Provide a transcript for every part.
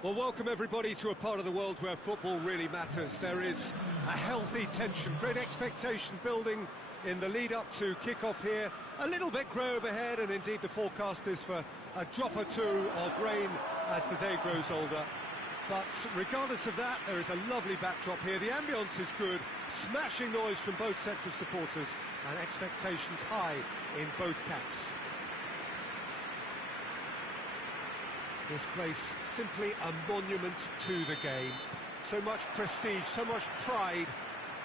Well, welcome everybody to a part of the world where football really matters. There is a healthy tension, great expectation building in the lead-up to kick-off here. A little bit grey overhead, and indeed the forecast is for a drop or two of rain as the day grows older. But regardless of that, there is a lovely backdrop here. The ambience is good, smashing noise from both sets of supporters, and expectations high in both camps. This place simply a monument to the game. So much prestige, so much pride,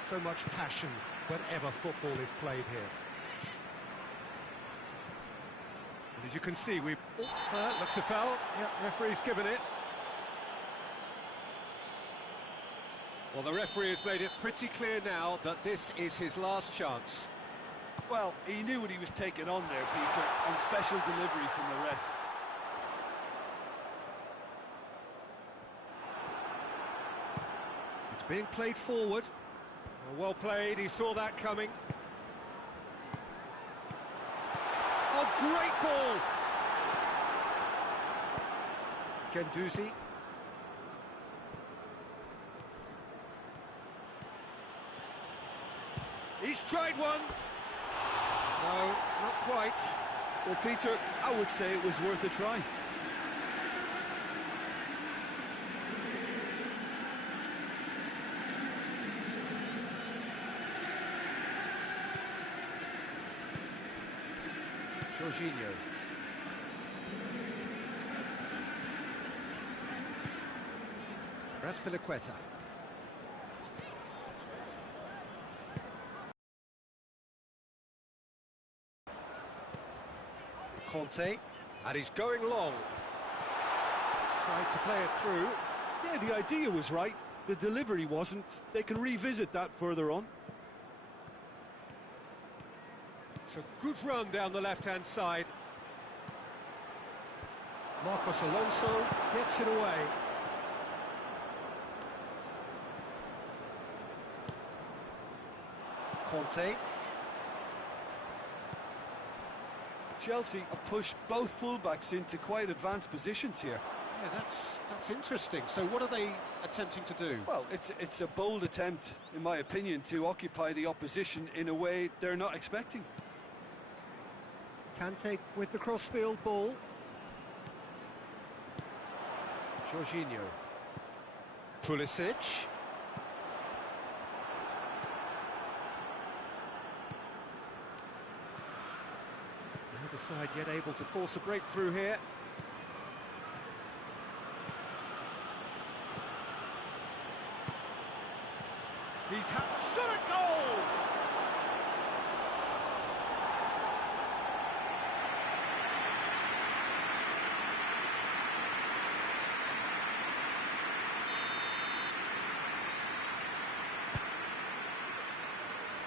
so much passion whenever football is played here. And as you can see, we've... looks a foul. Yep, referee's given it. Well, the referee has made it pretty clear now that this is his last chance. Well, he knew what he was taking on there, Peter, and special delivery from the ref. It's being played forward. Well played, he saw that coming. Oh, great ball! Guendouzi. He's tried one. No, not quite. Well, Peter, I would say it was worth a try. Jorginho. Raspilicueta. Conte, and he's going long. Tried to play it through. Yeah, the idea was right. The delivery wasn't. They can revisit that further on. It's a good run down the left-hand side. Marcos Alonso gets it away. Conte. Chelsea have pushed both fullbacks into quite advanced positions here. Yeah, that's interesting. So what are they attempting to do? Well, it's a bold attempt, in my opinion, to occupy the opposition in a way they're not expecting. Kante with the cross-field ball. Jorginho. Pulisic. The other side yet able to force a breakthrough here. He's shot a goal!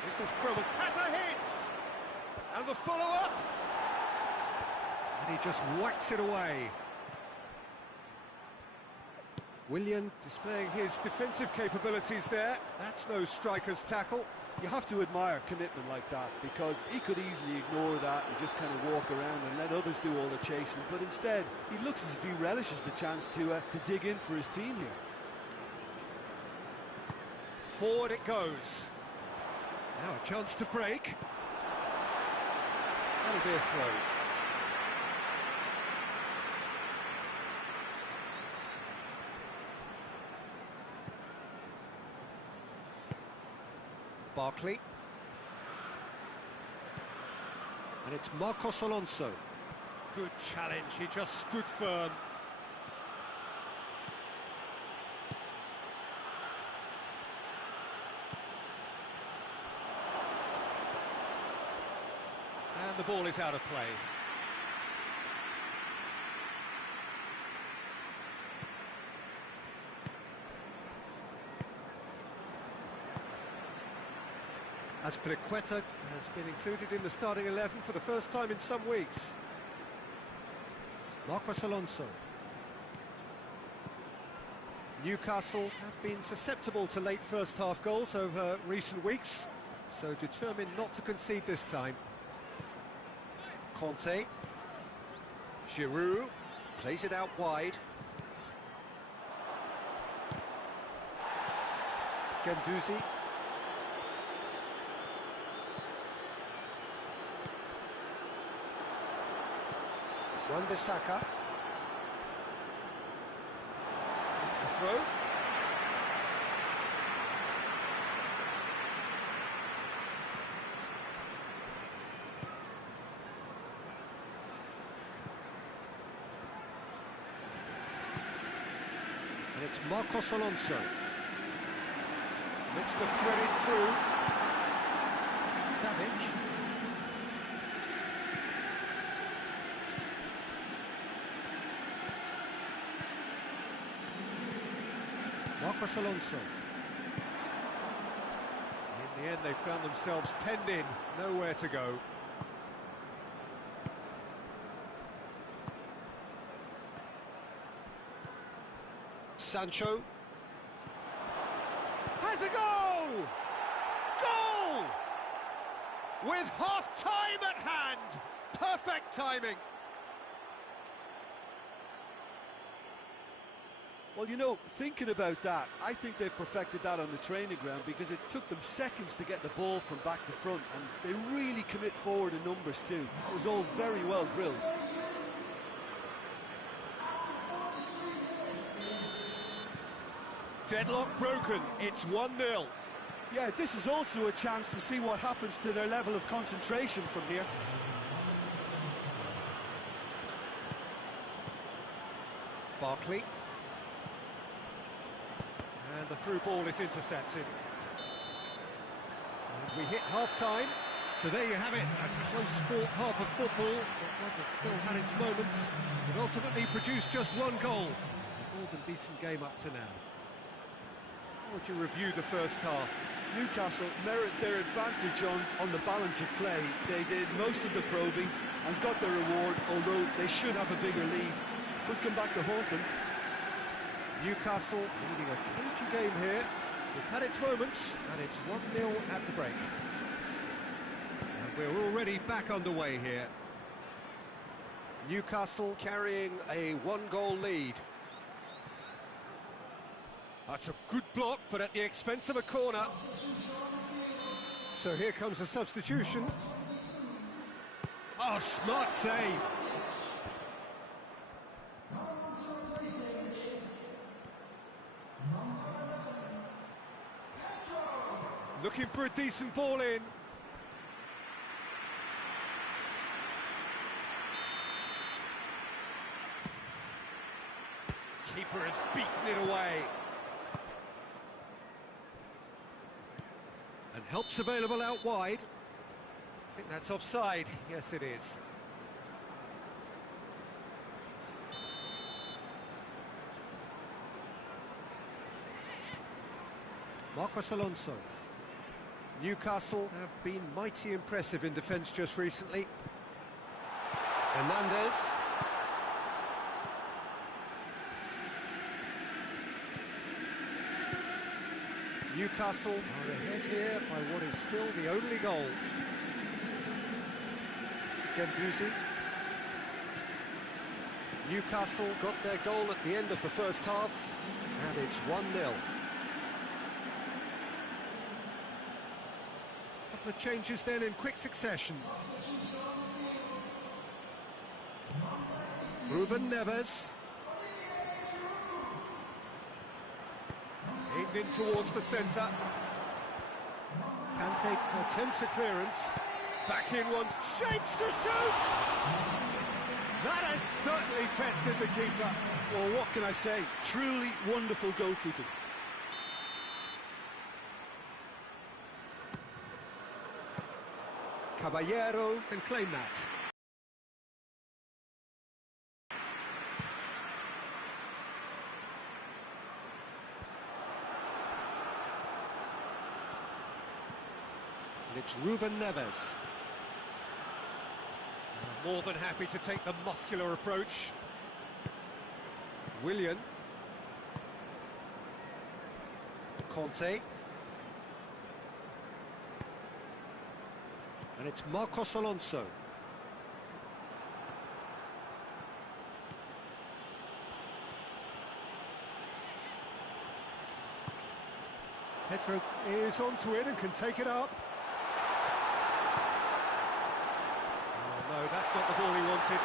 This is proven. Has a hit! And the follow-up! And he just whacks it away. Willian displaying his defensive capabilities there. That's no striker's tackle. You have to admire commitment like that, because he could easily ignore that and just kind of walk around and let others do all the chasing, but instead he looks as if he relishes the chance to dig in for his team here. Forward it goes. Now a chance to break. That'll be a throw. Barkley. And it's Marcos Alonso. Good challenge, he just stood firm. And the ball is out of play. Raspilicueta has been included in the starting 11 for the first time in some weeks. Marcos Alonso. Newcastle have been susceptible to late first-half goals over recent weeks, so determined not to concede this time. Conte. Giroud plays it out wide. Gendouzi. Wan-Bissaka. It's the throw. And it's Marcos Alonso. Looks to thread it through. Savage. Marcos Alonso. In the end, they found themselves penned in, nowhere to go. Sancho. Has a goal! Goal! With half-time at hand! Perfect timing! Well, you know, thinking about that, I think they've perfected that on the training ground because it took them seconds to get the ball from back to front, and they really commit forward in numbers too. It was all very well drilled. Deadlock broken, it's 1-0. Yeah, this is also a chance to see what happens to their level of concentration from here. Barkley. And the through ball is intercepted. And we hit half-time. So there you have it, a close-fought half of football, but one that still had its moments. It ultimately produced just one goal. A more than decent game up to now. How would you review the first half? Newcastle merit their advantage on the balance of play. They did most of the probing and got their reward, although they should have a bigger lead. Could come back to haunt them. Newcastle leading a cagey game here. It's had its moments, and it's 1-0 at the break. And we're already back underway here. Newcastle carrying a one-goal lead. That's a good block, but at the expense of a corner. So here comes a substitution. Oh, smart save. Looking for a decent ball in. Keeper has beaten it away. And help's available out wide. I think that's offside. Yes, it is. Marcos Alonso. Newcastle have been mighty impressive in defence just recently. Hernandez. Newcastle are ahead here by what is still the only goal. Gendouzi. Newcastle got their goal at the end of the first half, and it's 1-0. Couple of changes then in quick succession. Ruben Neves. Aimed in towards the centre. Kante attempts a clearance. Back in once, shapes to shoot! That has certainly tested the keeper. Well, what can I say? Truly wonderful goalkeeping. Caballero can claim that. And it's Ruben Neves. More than happy to take the muscular approach. Willian. Conte. And it's Marcos Alonso. Pedro is onto it and can take it up. Oh, no, that's not the ball he wanted.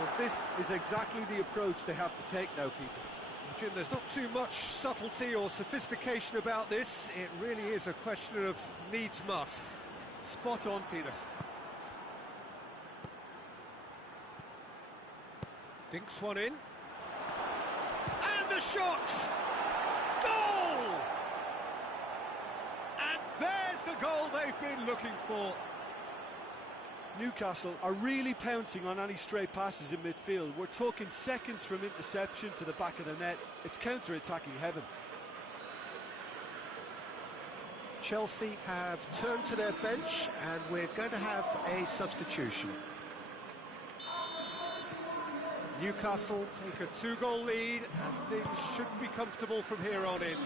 Well, this is exactly the approach they have to take now, Peter. Jim, there's not too much subtlety or sophistication about this. It really is a question of needs must. Spot on, Peter. Dinks one in. And the shot! Goal! And there's the goal they've been looking for. Newcastle are really pouncing on any stray passes in midfield. We're talking seconds from interception to the back of the net. It's counter-attacking heaven. Chelsea have turned to their bench and we're going to have a substitution. Newcastle take a 2-goal lead and things should be comfortable from here on in.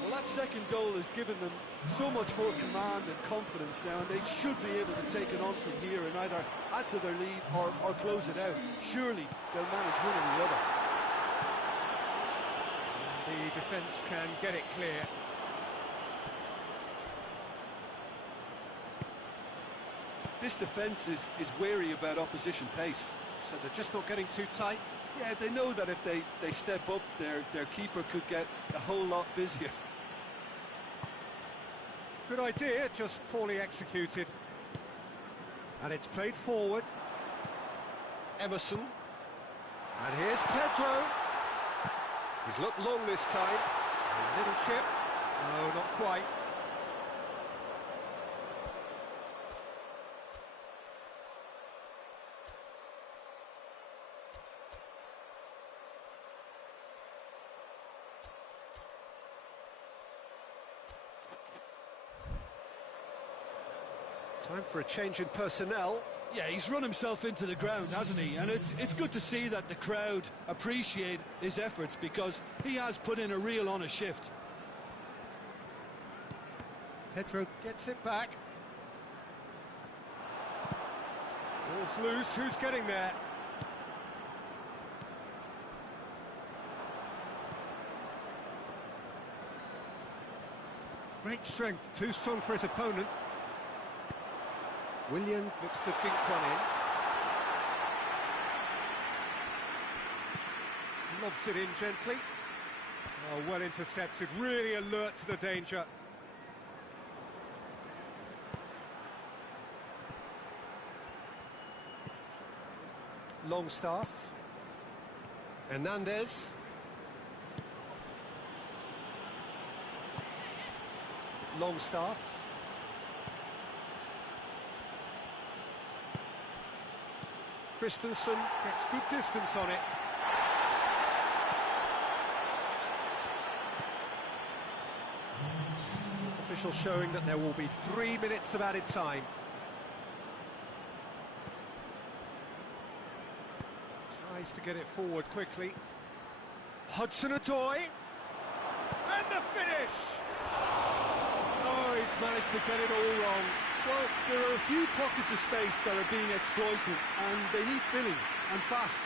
Well, that second goal has given them so much more command and confidence now, and they should be able to take it on from here and either add to their lead or close it out. Surely they'll manage one or the other. The defence can get it clear. This defence is wary about opposition pace. So they're just not getting too tight? Yeah, they know that if they step up, their keeper could get a whole lot busier. Good idea, just poorly executed. And it's played forward. Emerson. And here's Pedro. He's looked long this time. A little chip. No, not quite. Time for a change in personnel. Yeah, he's run himself into the ground, hasn't he? And it's good to see that the crowd appreciate his efforts because he has put in a real honest shift. Pedro gets it back. Ball's loose, who's getting there? Great strength, too strong for his opponent. Willian looks to dink one in. Lobs it in gently. Oh, well intercepted, really alert to the danger. Longstaff. Hernandez. Longstaff. Christensen gets good distance on it. Official showing that there will be 3 minutes of added time. Tries to get it forward quickly. Hudson-Odoi. And the finish! Oh, he's managed to get it all wrong. Well, there are a few pockets of space that are being exploited, and they need filling, and fast.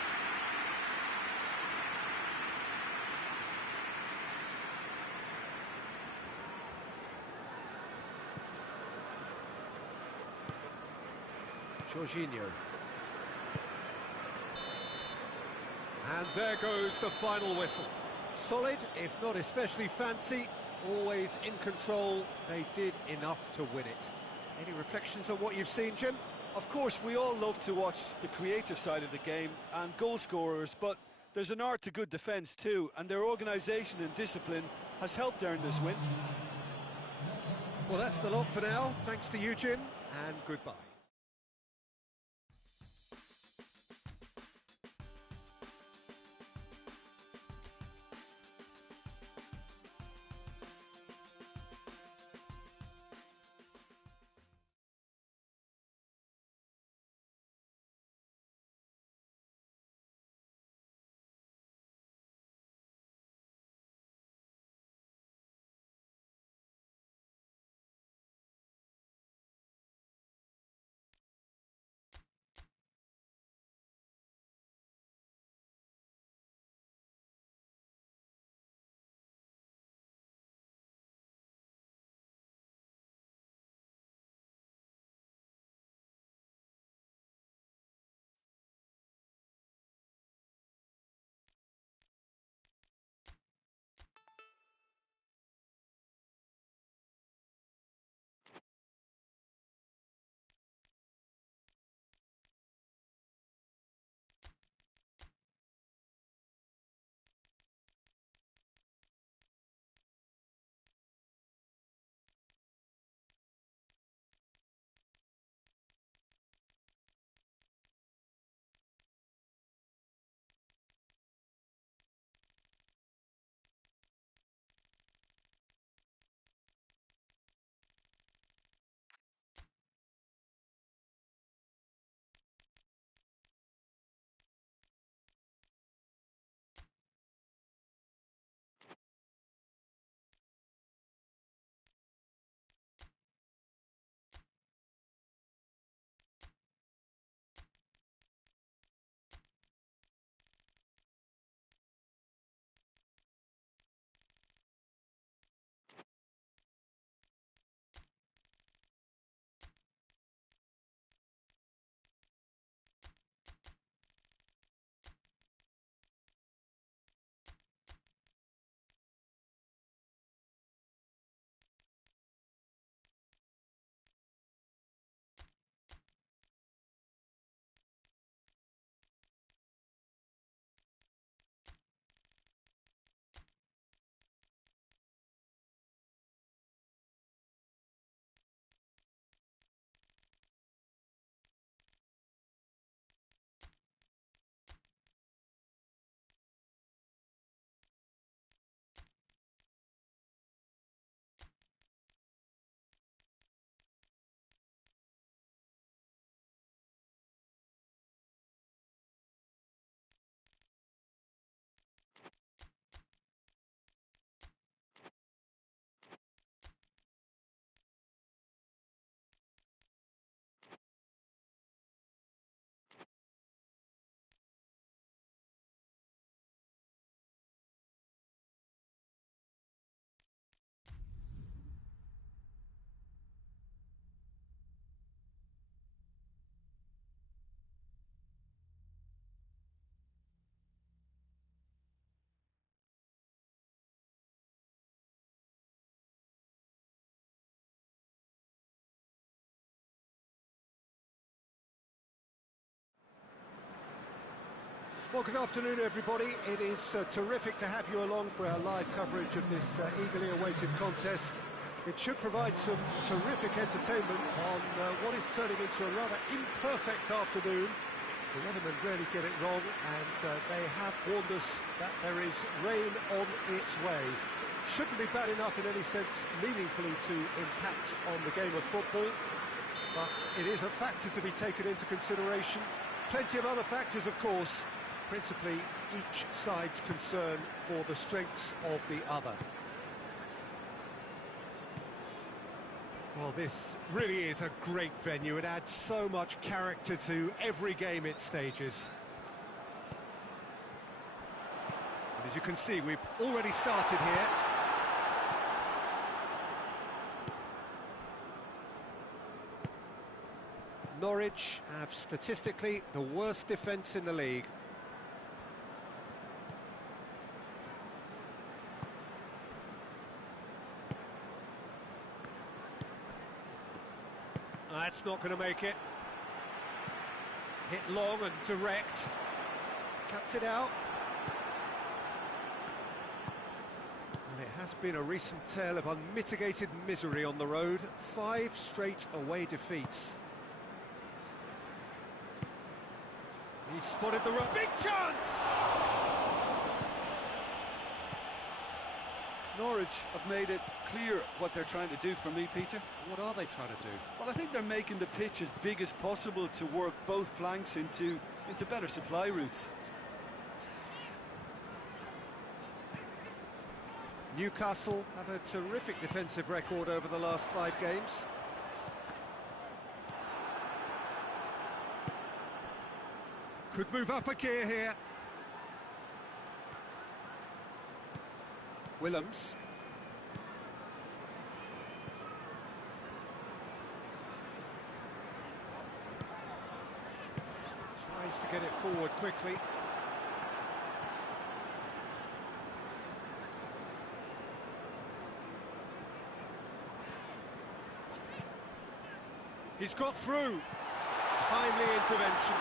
Jorginho. And there goes the final whistle. Solid, if not especially fancy, always in control. They did enough to win it. Any reflections on what you've seen, Jim? Of course, we all love to watch the creative side of the game and goal scorers, but there's an art to good defence too, and their organisation and discipline has helped earn this win. Well, that's the lot for now. Thanks to you, Jim, and goodbye. Well, good afternoon, everybody. It is terrific to have you along for our live coverage of this eagerly awaited contest. It should provide some terrific entertainment on what is turning into a rather imperfect afternoon. The weathermen rarely get it wrong, and they have warned us that there is rain on its way. Shouldn't be bad enough in any sense meaningfully to impact on the game of football, but it is a factor to be taken into consideration. Plenty of other factors, of course, principally each side's concern for the strengths of the other. Well, this really is a great venue. It adds so much character to every game it stages. And as you can see, we've already started here. Norwich have statistically the worst defence in the league. That's not going to make it. Hit long and direct. Cuts it out. And it has been a recent tale of unmitigated misery on the road. 5 straight away defeats. He spotted the run. Big chance! Norwich have made it clear what they're trying to do for me, Peter. What are they trying to do? Well, I think they're making the pitch as big as possible to work both flanks into better supply routes. Newcastle have a terrific defensive record over the last 5 games. Could move up a gear here. Willems. Tries to get it forward quickly. He's got through. Timely intervention.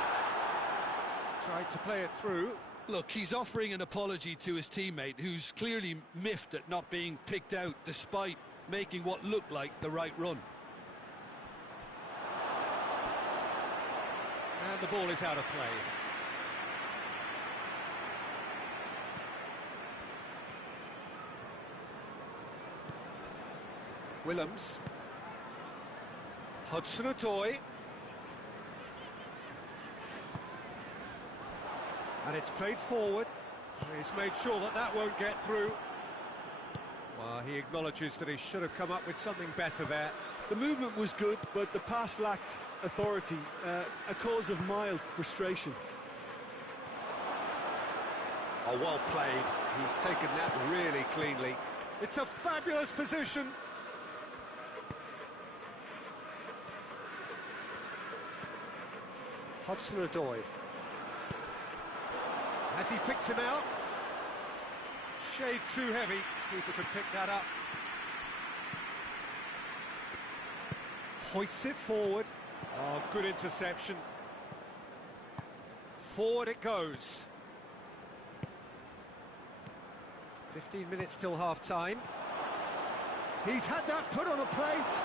Tried to play it through. Look, he's offering an apology to his teammate, who's clearly miffed at not being picked out despite making what looked like the right run. And the ball is out of play. Willems. Hudson-Odoi. And it's played forward. He's made sure that that won't get through. Well, he acknowledges that he should have come up with something better there. The movement was good, but the pass lacked authority, a cause of mild frustration. Oh, well played. He's taken that really cleanly. It's a fabulous position. Hudson-Odoi. Has he picked him out? Shade too heavy. Keeper could pick that up. Hoists it forward. Oh, good interception. Forward it goes. 15 minutes till half-time. He's had that put on a plate.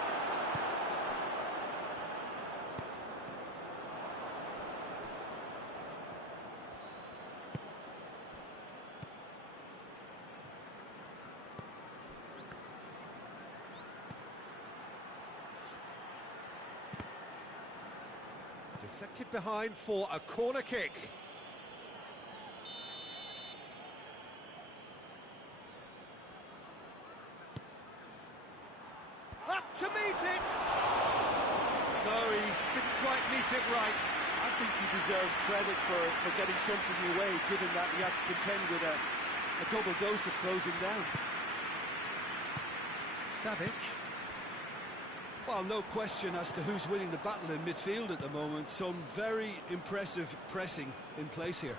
Deflected behind for a corner kick. Up to meet it! No, he didn't quite meet it right. I think he deserves credit for getting something away, given that he had to contend with a double dose of closing down. Savage. Well, no question as to who's winning the battle in midfield at the moment. Some very impressive pressing in place here.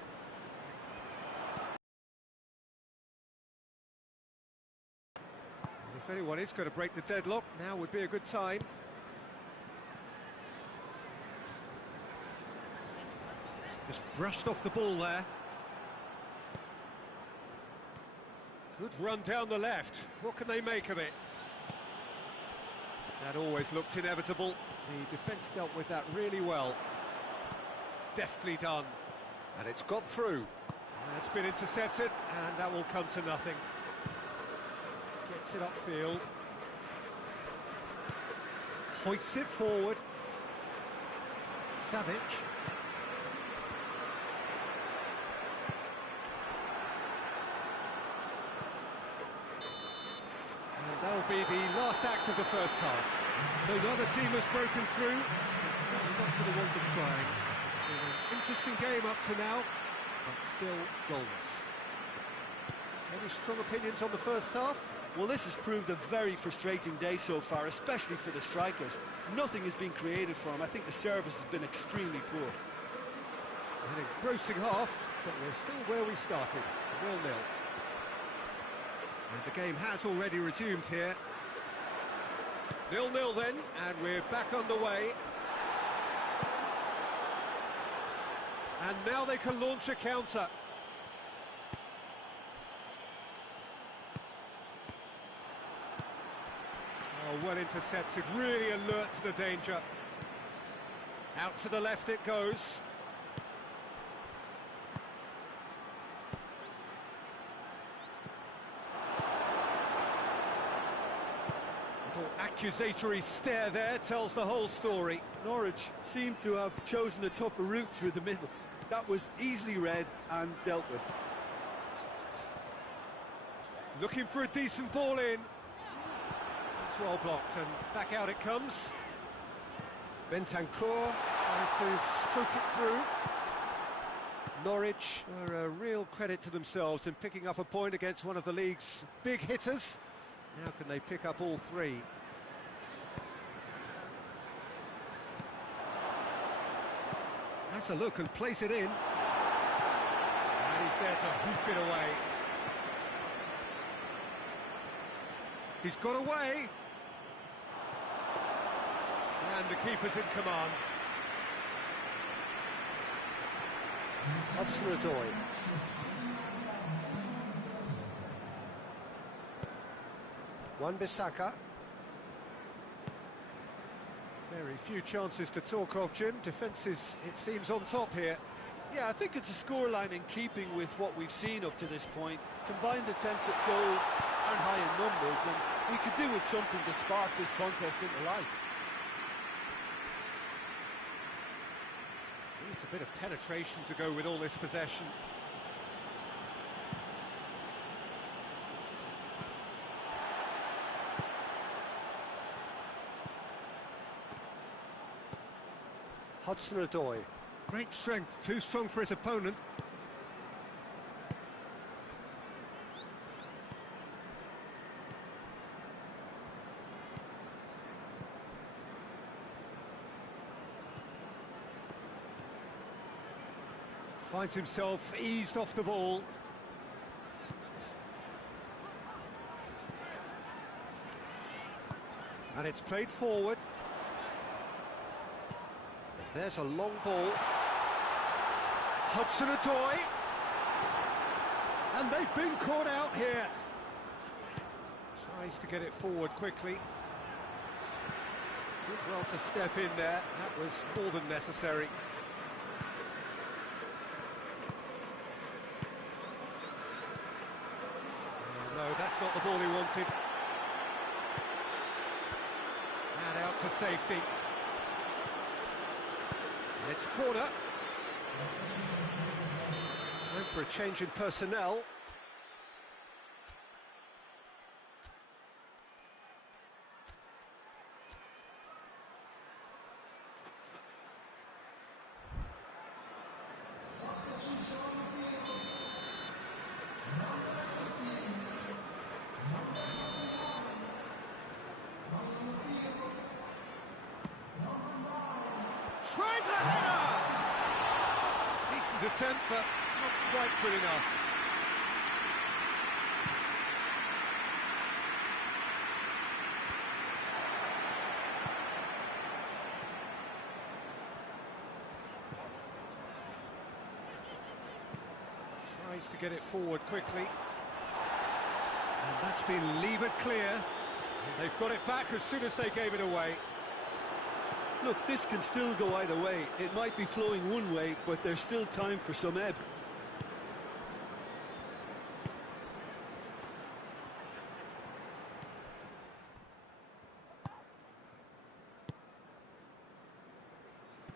And if anyone is going to break the deadlock, now would be a good time. Just brushed off the ball there. Good run down the left. What can they make of it? That always looked inevitable. The defence dealt with that really well. Deftly done. And it's got through. And it's been intercepted, and that will come to nothing. Gets it upfield. Hoists it forward. Savic. And that'll be the last act of the first half. So the other team has broken through. It's not for the want of trying. It's been an interesting game up to now, but still goalless. Any strong opinions on the first half? Well, this has proved a very frustrating day so far, especially for the strikers. Nothing has been created for them. I think the service has been extremely poor. An engrossing half, but we're still where we started, 0-0. And the game has already resumed here. 0-0 then, and we're back underway. And now they can launch a counter. Oh, well intercepted, really alert to the danger. Out to the left it goes. Little accusatory stare there tells the whole story. Norwich seem to have chosen a tougher route through the middle. That was easily read and dealt with. Looking for a decent ball in. It's well blocked, and back out it comes. Bentancur tries to stroke it through. Norwich are a real credit to themselves in picking up a point against one of the league's big hitters. Now can they pick up all three? Has a look and place it in. And he's there to hoof it away. He's got away. And the keeper's in command. Hudson-Odoi. Wan-Bissaka. Very few chances to talk of, Jim. Defence is, it seems, on top here. Yeah, I think it's a scoreline in keeping with what we've seen up to this point. Combined attempts at goal aren't high in numbers, and we could do with something to spark this contest into life. Needs a bit of penetration to go with all this possession. Hudson-Odoi. Great strength, too strong for his opponent. Finds himself eased off the ball. And it's played forward. There's a long ball. Hudson-Odoi. And they've been caught out here. Tries to get it forward quickly. Did well to step in there. That was more than necessary. Oh, no, that's not the ball he wanted. And out to safety. And it's corner. Time for a change in personnel. Tries a header! Decent attempt, but not quite good enough. Tries to get it forward quickly. And that's been levered clear. They've got it back as soon as they gave it away. Look, this can still go either way. It might be flowing one way, but there's still time for some ebb.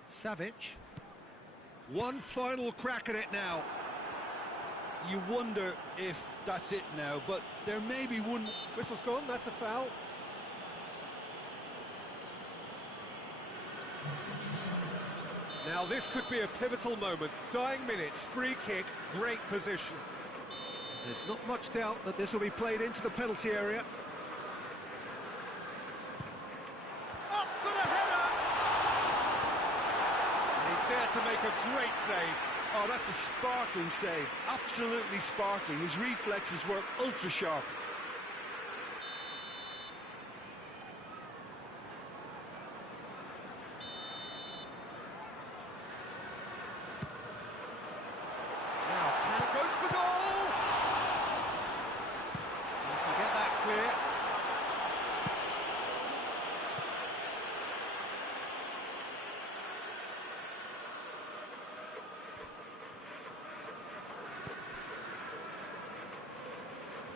Savage. One final crack at it now. You wonder if that's it now, but there may be one... Whistle's gone, that's a foul. Now this could be a pivotal moment. Dying minutes, free kick, great position. There's not much doubt that this will be played into the penalty area. Up for the header! And he's there to make a great save. Oh, that's a sparkling save. Absolutely sparkling. His reflexes were ultra sharp. Now, Tanner goes for goal! You can get that clear.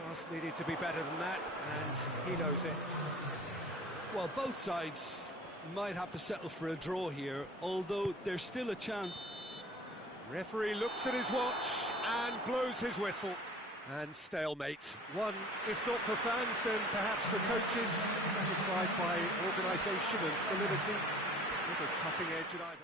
Pass needed to be better than that, and he knows it. Well, both sides might have to settle for a draw here, although there's still a chance. Referee looks at his watch and blows his whistle. And stalemate. One, if not for fans, then perhaps for coaches, satisfied by organisation and solidity. With a cutting edge at either.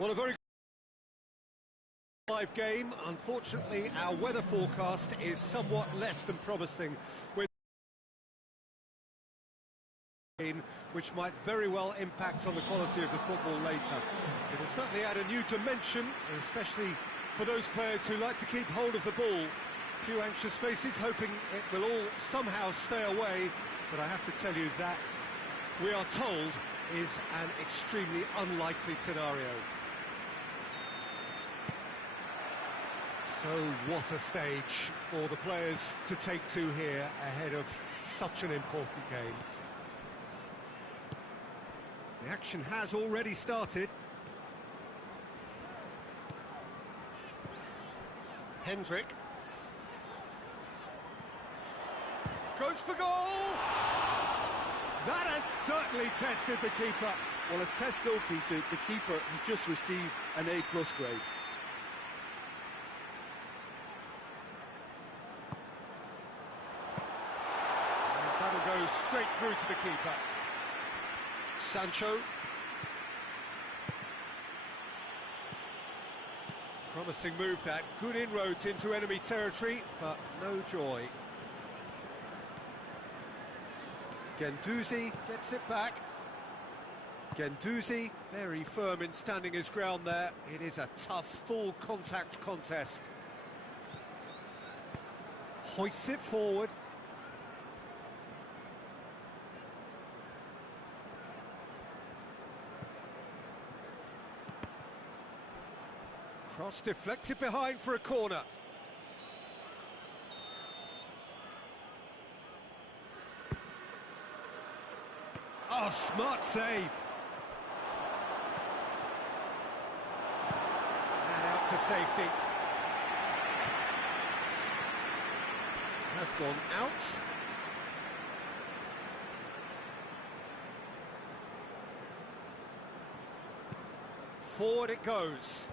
Well, a very live game. Unfortunately, our weather forecast is somewhat less than promising, with which might very well impact on the quality of the football later. It'll certainly add a new dimension, especially for those players who like to keep hold of the ball. A few anxious faces hoping it will all somehow stay away, but I have to tell you that we are told is an extremely unlikely scenario. So what a stage for the players to take to here ahead of such an important game. The action has already started. Hendrick. Goes for goal! That has certainly tested the keeper. Well, as test goalkeeper, the keeper has just received an A+ grade. That'll go straight through to the keeper. Sancho. Promising move that, good inroads into enemy territory, but no joy. Guendouzi gets it back. Guendouzi, very firm in standing his ground there. It is a tough, full contact contest. Hoists it forward. Cross deflected behind for a corner. Oh, smart save. And out to safety. Has gone out. Forward it goes.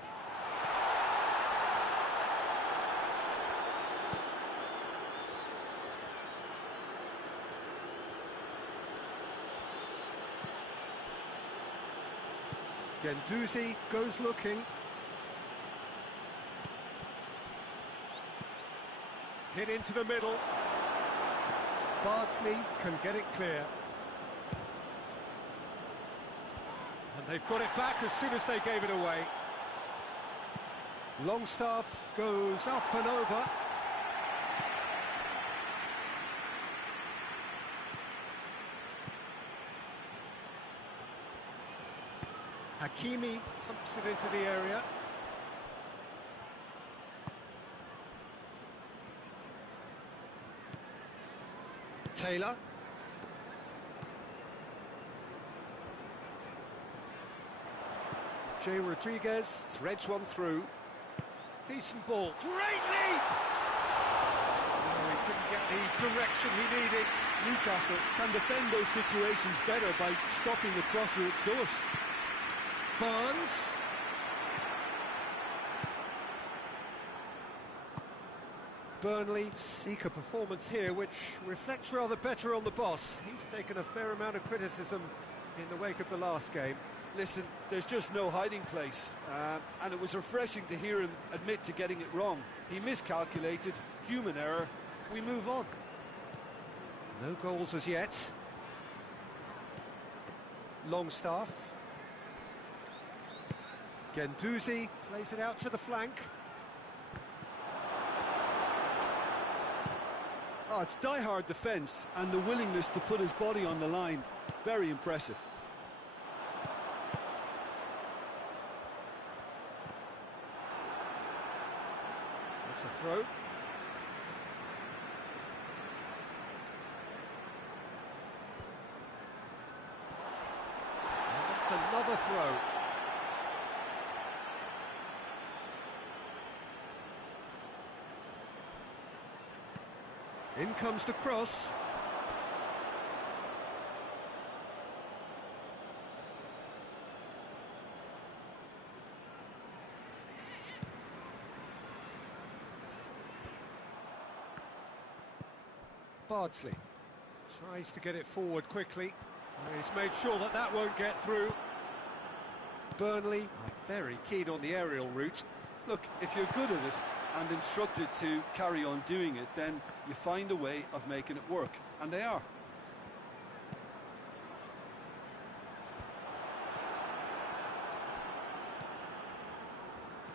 Guendouzi goes looking. Hit into the middle. Bardsley can get it clear. And they've got it back as soon as they gave it away. Longstaff goes up and over. Hakimi pumps it into the area. Taylor. Jay Rodriguez threads one through. Decent ball. Great leap! Oh, he couldn't get the direction he needed. Newcastle can defend those situations better by stopping the crosser at source. Barnes. Burnley seek a performance here which reflects rather better on the boss. He's taken a fair amount of criticism in the wake of the last game. Listen, there's just no hiding place, and it was refreshing to hear him admit to getting it wrong. He miscalculated, human error, we move on. No goals as yet. Longstaff. Guendouzi plays it out to the flank. Oh, it's die-hard defence and the willingness to put his body on the line. Very impressive. That's a throw. And that's another throw. In comes the cross. Bardsley tries to get it forward quickly. He's made sure that that won't get through. Burnley are very keen on the aerial route. Look, if you're good at it and instructed to carry on doing it, then you find a way of making it work, and they are.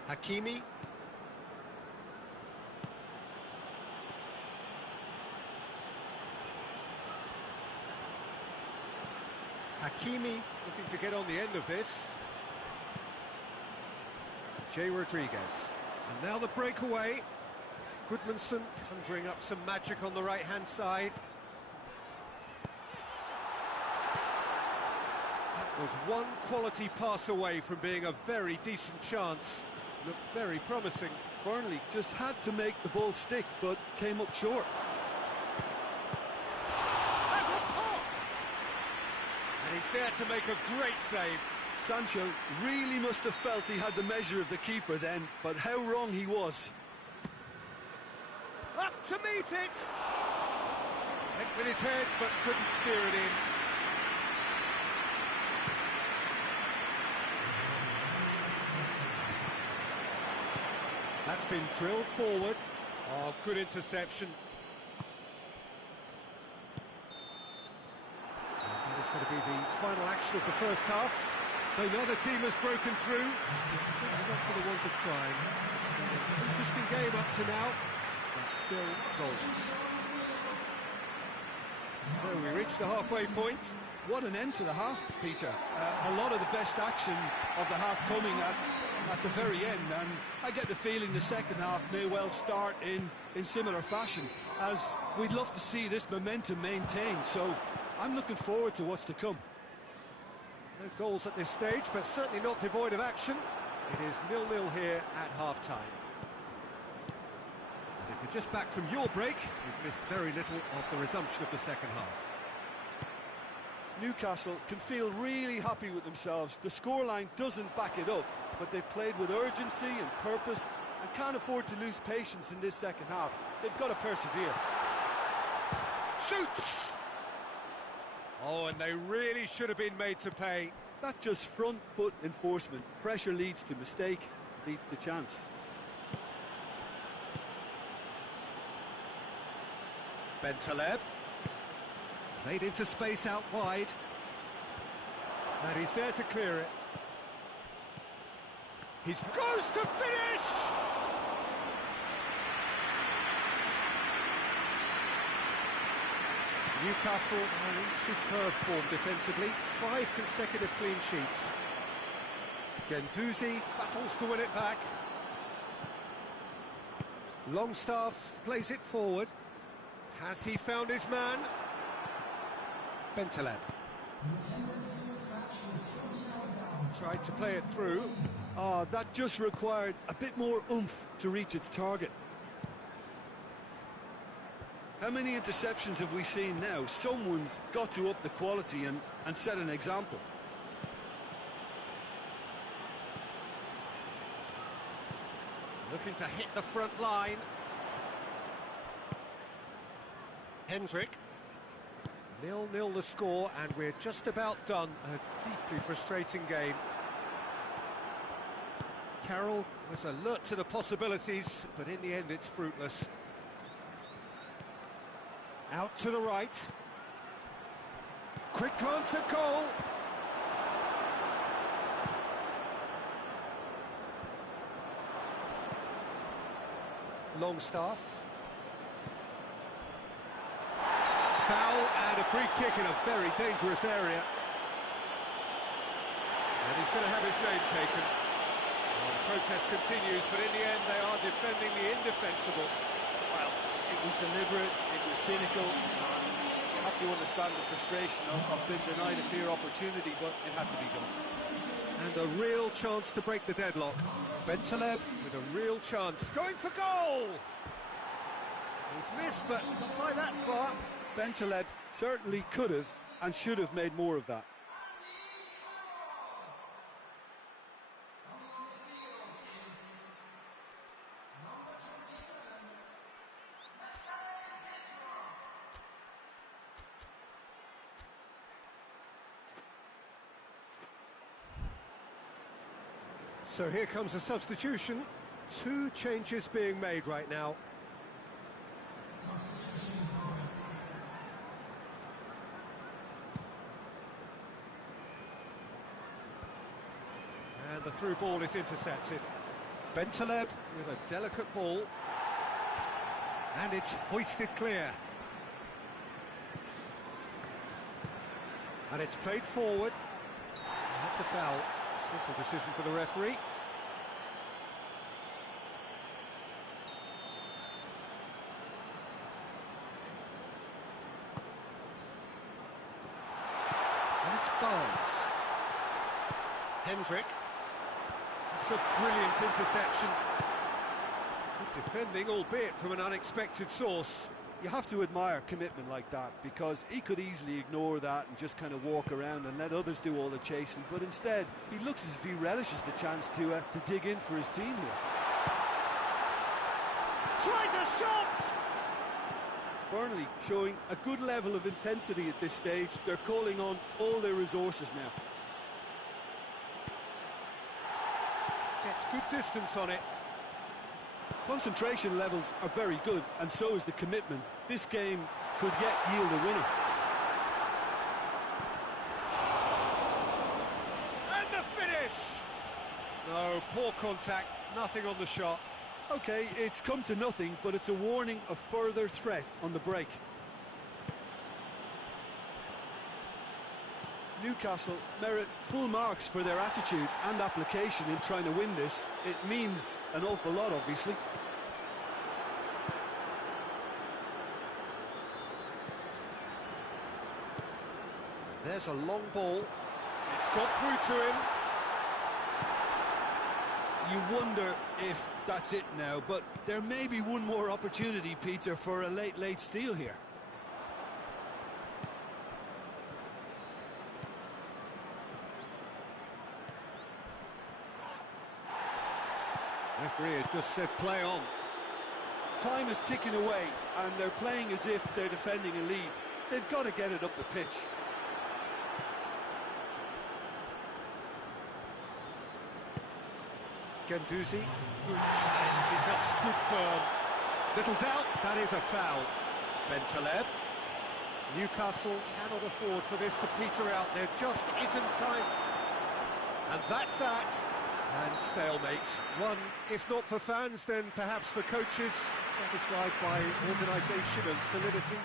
Hakimi. Hakimi looking to get on the end of this. Jay Rodriguez. And now the breakaway. Goodmanson conjuring up some magic on the right-hand side. That was one quality pass away from being a very decent chance. Looked very promising. Burnley just had to make the ball stick, but came up short. That's a pop! And he's there to make a great save. Sancho really must have felt he had the measure of the keeper then, but how wrong he was. Up to meet it! Went with his head, but couldn't steer it in. That's been drilled forward. Oh, good interception. That is going to be the final action of the first half. So neither team has broken through. It's certainly not going to want to try. An interesting game up to now, but still goals. So we reach the halfway point. What an end to the half, Peter. A lot of the best action of the half coming at the very end, and I get the feeling the second half may well start in similar fashion, as we'd love to see this momentum maintained. So I'm looking forward to what's to come. No goals at this stage, but certainly not devoid of action. It is 0-0 here at half-time. And if you're just back from your break, you've missed very little of the resumption of the second half. Newcastle can feel really happy with themselves. The scoreline doesn't back it up, but they've played with urgency and purpose and can't afford to lose patience in this second half. They've got to persevere. Shoots! Oh, and they really should have been made to pay. That's just front foot enforcement. Pressure leads to mistake, leads to chance. Bentaleb. Played into space out wide. And he's there to clear it. He goes to finish! Newcastle are in superb form defensively. 5 consecutive clean sheets. Guendouzi battles to win it back. Longstaff plays it forward. Has he found his man? Bentaleb. Tried to play it through. Oh, that just required a bit more oomph to reach its target. How many interceptions have we seen now? Someone's got to up the quality and set an example. Looking to hit the front line. Hendrick. 0-0 the score, and we're just about done. A deeply frustrating game. Carroll was alert to the possibilities, but in the end it's fruitless. Out to the right. Quick glance at goal. Longstaff. Foul and a free kick in a very dangerous area. And he's going to have his name taken. Well, the protest continues, but in the end they are defending the indefensible. Well, it was deliberate, it was cynical, and you have to understand the frustration of being denied a clear opportunity, but it had to be done. And a real chance to break the deadlock. Bentaleb with a real chance. Going for goal! He's missed, but not by that far. Bentaleb certainly could have and should have made more of that. So here comes a substitution. 2 changes being made right now. And the through ball is intercepted. Bentaleb with a delicate ball. And it's hoisted clear. And it's played forward. And that's a foul. Simple decision for the referee. And it's Barnes. Hendrick. It's a brilliant interception. Good defending, albeit from an unexpected source. You have to admire commitment like that, because he could easily ignore that and just kind of walk around and let others do all the chasing, but instead he looks as if he relishes the chance to dig in for his team here. Tries a shot! Burnley showing a good level of intensity at this stage. They're calling on all their resources now. Gets good distance on it. Concentration levels are very good, and so is the commitment. This game could yet yield a winner. And the finish! No, poor contact, nothing on the shot. Okay, it's come to nothing, but it's a warning of further threat on the break. Newcastle merit full marks for their attitude and application in trying to win this. It means an awful lot, obviously. There's a long ball. It's got through to him. You wonder if that's it now, but there may be one more opportunity, Peter, for a late steal here. Referee has just said play on. Time is ticking away, and they're playing as if they're defending a lead. They've got to get it up the pitch. Guendouzi. Good challenge, he just stood firm. Little doubt, that is a foul. Bentaleb. Newcastle cannot afford for this to peter out. There just isn't time. And that's that. And stalemate. One, if not for fans, then perhaps for coaches, satisfied by organisation and solidity.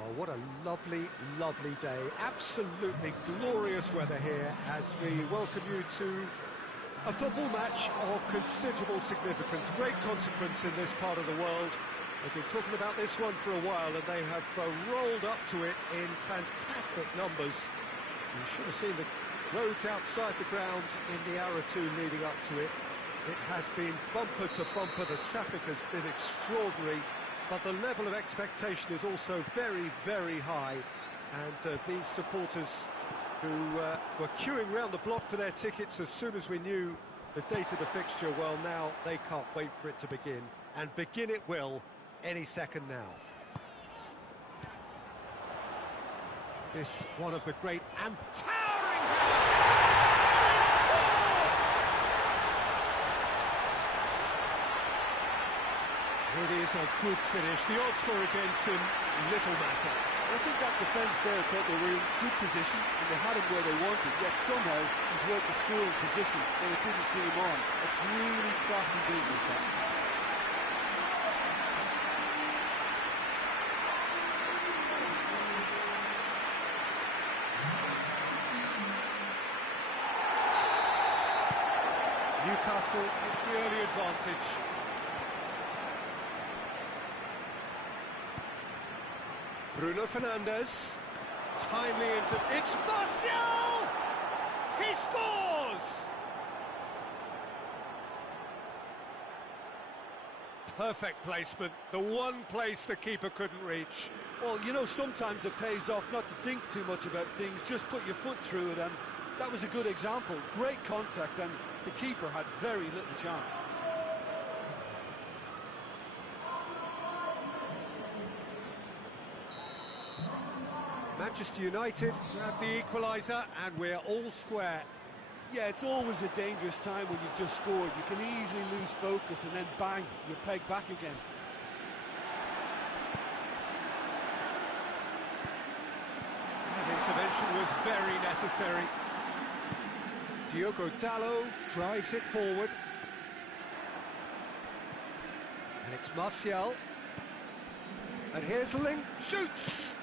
Well, what a lovely, lovely day. Absolutely glorious weather here as we welcome you to a football match of considerable significance, great consequence in this part of the world. They've been talking about this one for a while and they have rolled up to it in fantastic numbers. You should have seen the roads outside the ground in the hour or two leading up to it. It has been bumper to bumper, the traffic has been extraordinary. But the level of expectation is also very, very high. And these supporters who were queuing round the block for their tickets as soon as we knew the date of the fixture, well, now they can't wait for it to begin. And begin it will any second now. This one of the great and towering... It is a good finish. The odds were against him, little matter. I think that defence there thought they were in good position and they had him where they wanted, yet somehow he's worked the scoring position when it didn't see him on. It's really crafty business, that. Newcastle take the early advantage. Bruno Fernandes, timely into... It's Martial! He scores! Perfect placement, the one place the keeper couldn't reach. Well, you know, sometimes it pays off not to think too much about things, just put your foot through it, and that was a good example. Great contact, and the keeper had very little chance. Manchester United grab the equaliser, and we're all square. Yeah, it's always a dangerous time when you've just scored. You can easily lose focus and then bang, you're pegged back again. That intervention was very necessary. Diogo Dalot drives it forward. And it's Martial. And here's Ling, shoots!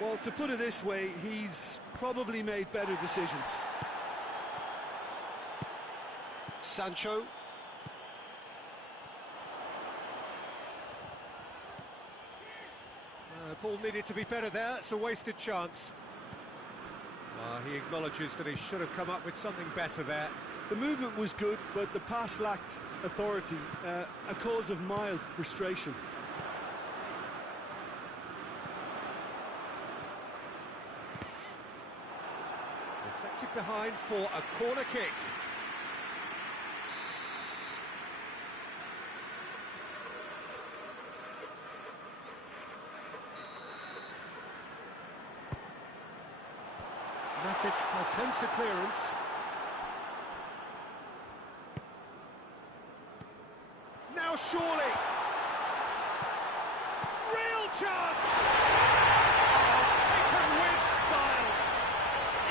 Well, to put it this way, he's probably made better decisions. Sancho. Ball needed to be better there, it's a wasted chance. He acknowledges that he should have come up with something better there. The movement was good, but the pass lacked authority, a cause of mild frustration. Deflected behind for a corner kick. Matic attempts a clearance. Now surely! Real chance! Oh, taken with style!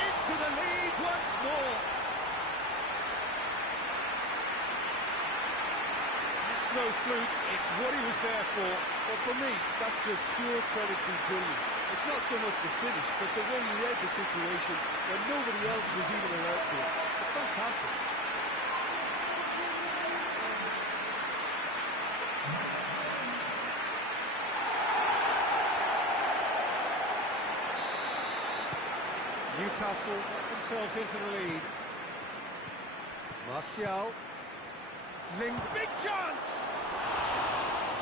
Into the lead once more! That's no fluke, it's what he was there for. Well, for me, that's just pure predatory brilliance. It's not so much the finish, but the way he read the situation when nobody else was even allowed to. It's fantastic. Newcastle get themselves into the lead. Martial. Ling, big chance!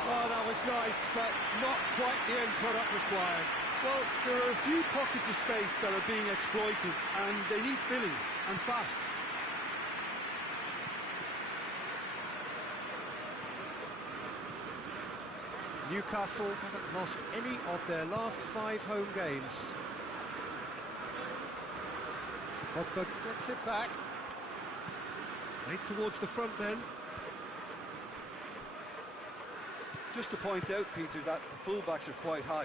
Oh, that was nice, but not quite the end product required. Well, there are a few pockets of space that are being exploited, and they need filling, and fast. Newcastle haven't lost any of their last 5 home games. Pogba gets it back. Played towards the front men. Just to point out, Peter, that the fullbacks are quite high.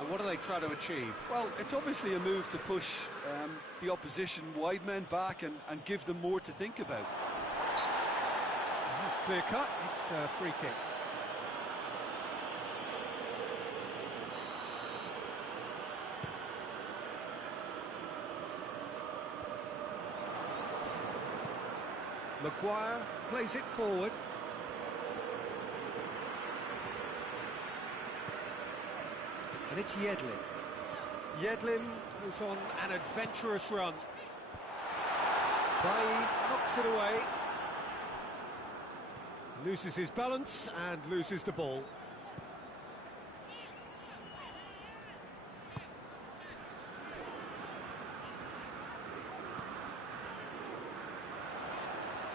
And what do they try to achieve? Well, it's obviously a move to push the opposition wide men back and give them more to think about. That's clear cut, it's a free kick. Maguire plays it forward. And it's Yedlin. Yedlin goes on an adventurous run. Bailly knocks it away. Loses his balance and loses the ball.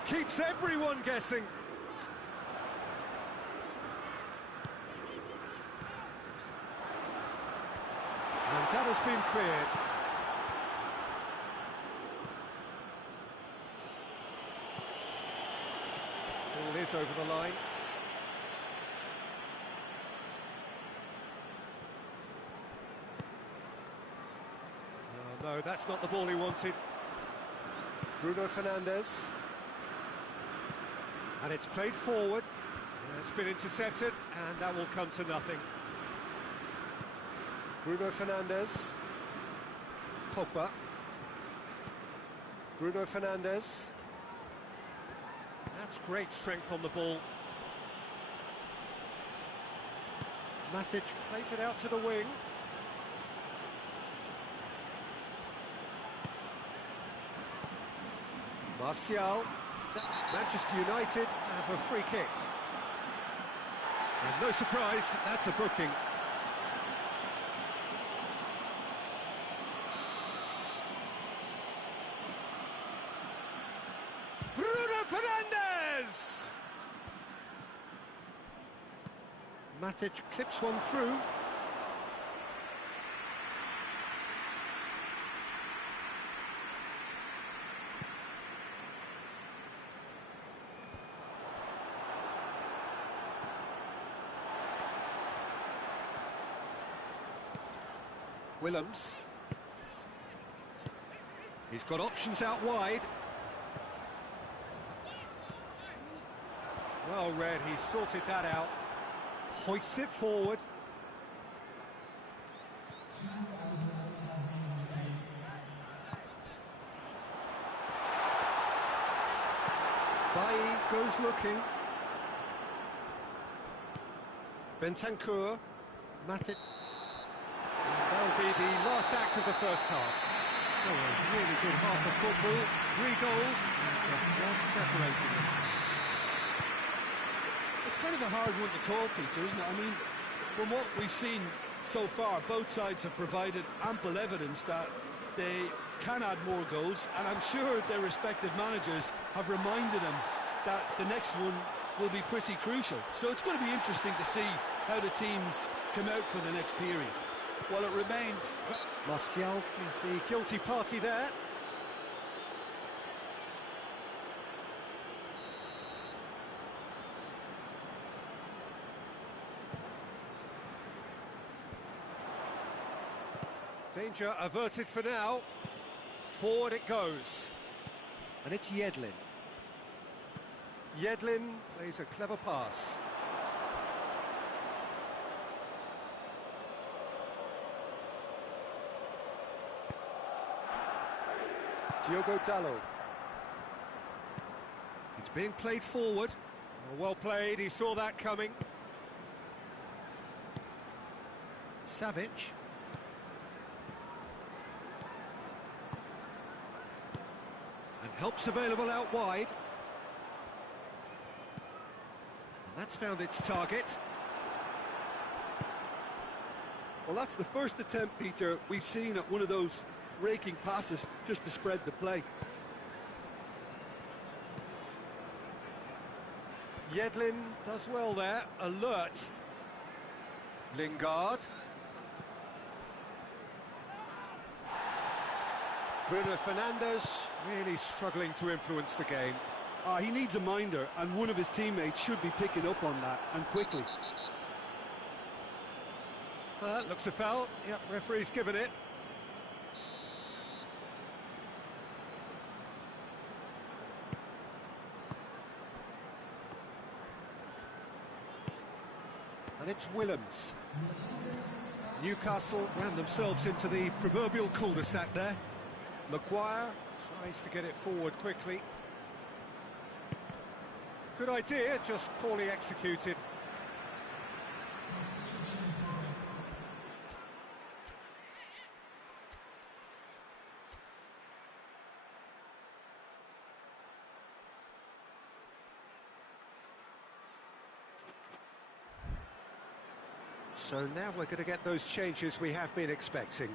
Keeps everyone guessing. And that has been cleared. Ball is over the line. No, that's not the ball he wanted. Bruno Fernandes. And it's played forward. It's been intercepted, and that will come to nothing. Bruno Fernandes. Pogba. Bruno Fernandes. That's great strength on the ball. Matic plays it out to the wing. Martial. Manchester United have a free kick. And no surprise, that's a booking. Bruno Fernandes! Matic clips one through. Willems. He's got options out wide. Well read, he sorted that out. Hoists it forward. Bailly goes looking. Bentancur. Matic. That'll be the last act of the first half. So a really good half of football. 3 goals and just one separating them. It's kind of a hard one to call, Peter, isn't it? I mean, from what we've seen so far, both sides have provided ample evidence that they can add more goals, and I'm sure their respective managers have reminded them that the next one will be pretty crucial. So it's going to be interesting to see how the teams come out for the next period. Well, it remains. Martial is the guilty party there. Danger averted for now. Forward it goes. And it's Yedlin. Yedlin plays a clever pass. Diogo Dalot. It's being played forward. Well played, he saw that coming. Savic. And help's available out wide. And that's found its target. Well, that's the first attempt, Peter, we've seen at one of those raking passes just to spread the play. Yedlin does well there, alert. Lingard. Bruno Fernandes really struggling to influence the game. He needs a minder, and one of his teammates should be picking up on that, and quickly. Looks a foul. Yep, referee's given it. And it's Willems. Newcastle ran themselves into the proverbial cul-de-sac there. Maguire tries to get it forward quickly. Good idea, just poorly executed. So now we're going to get those changes we have been expecting.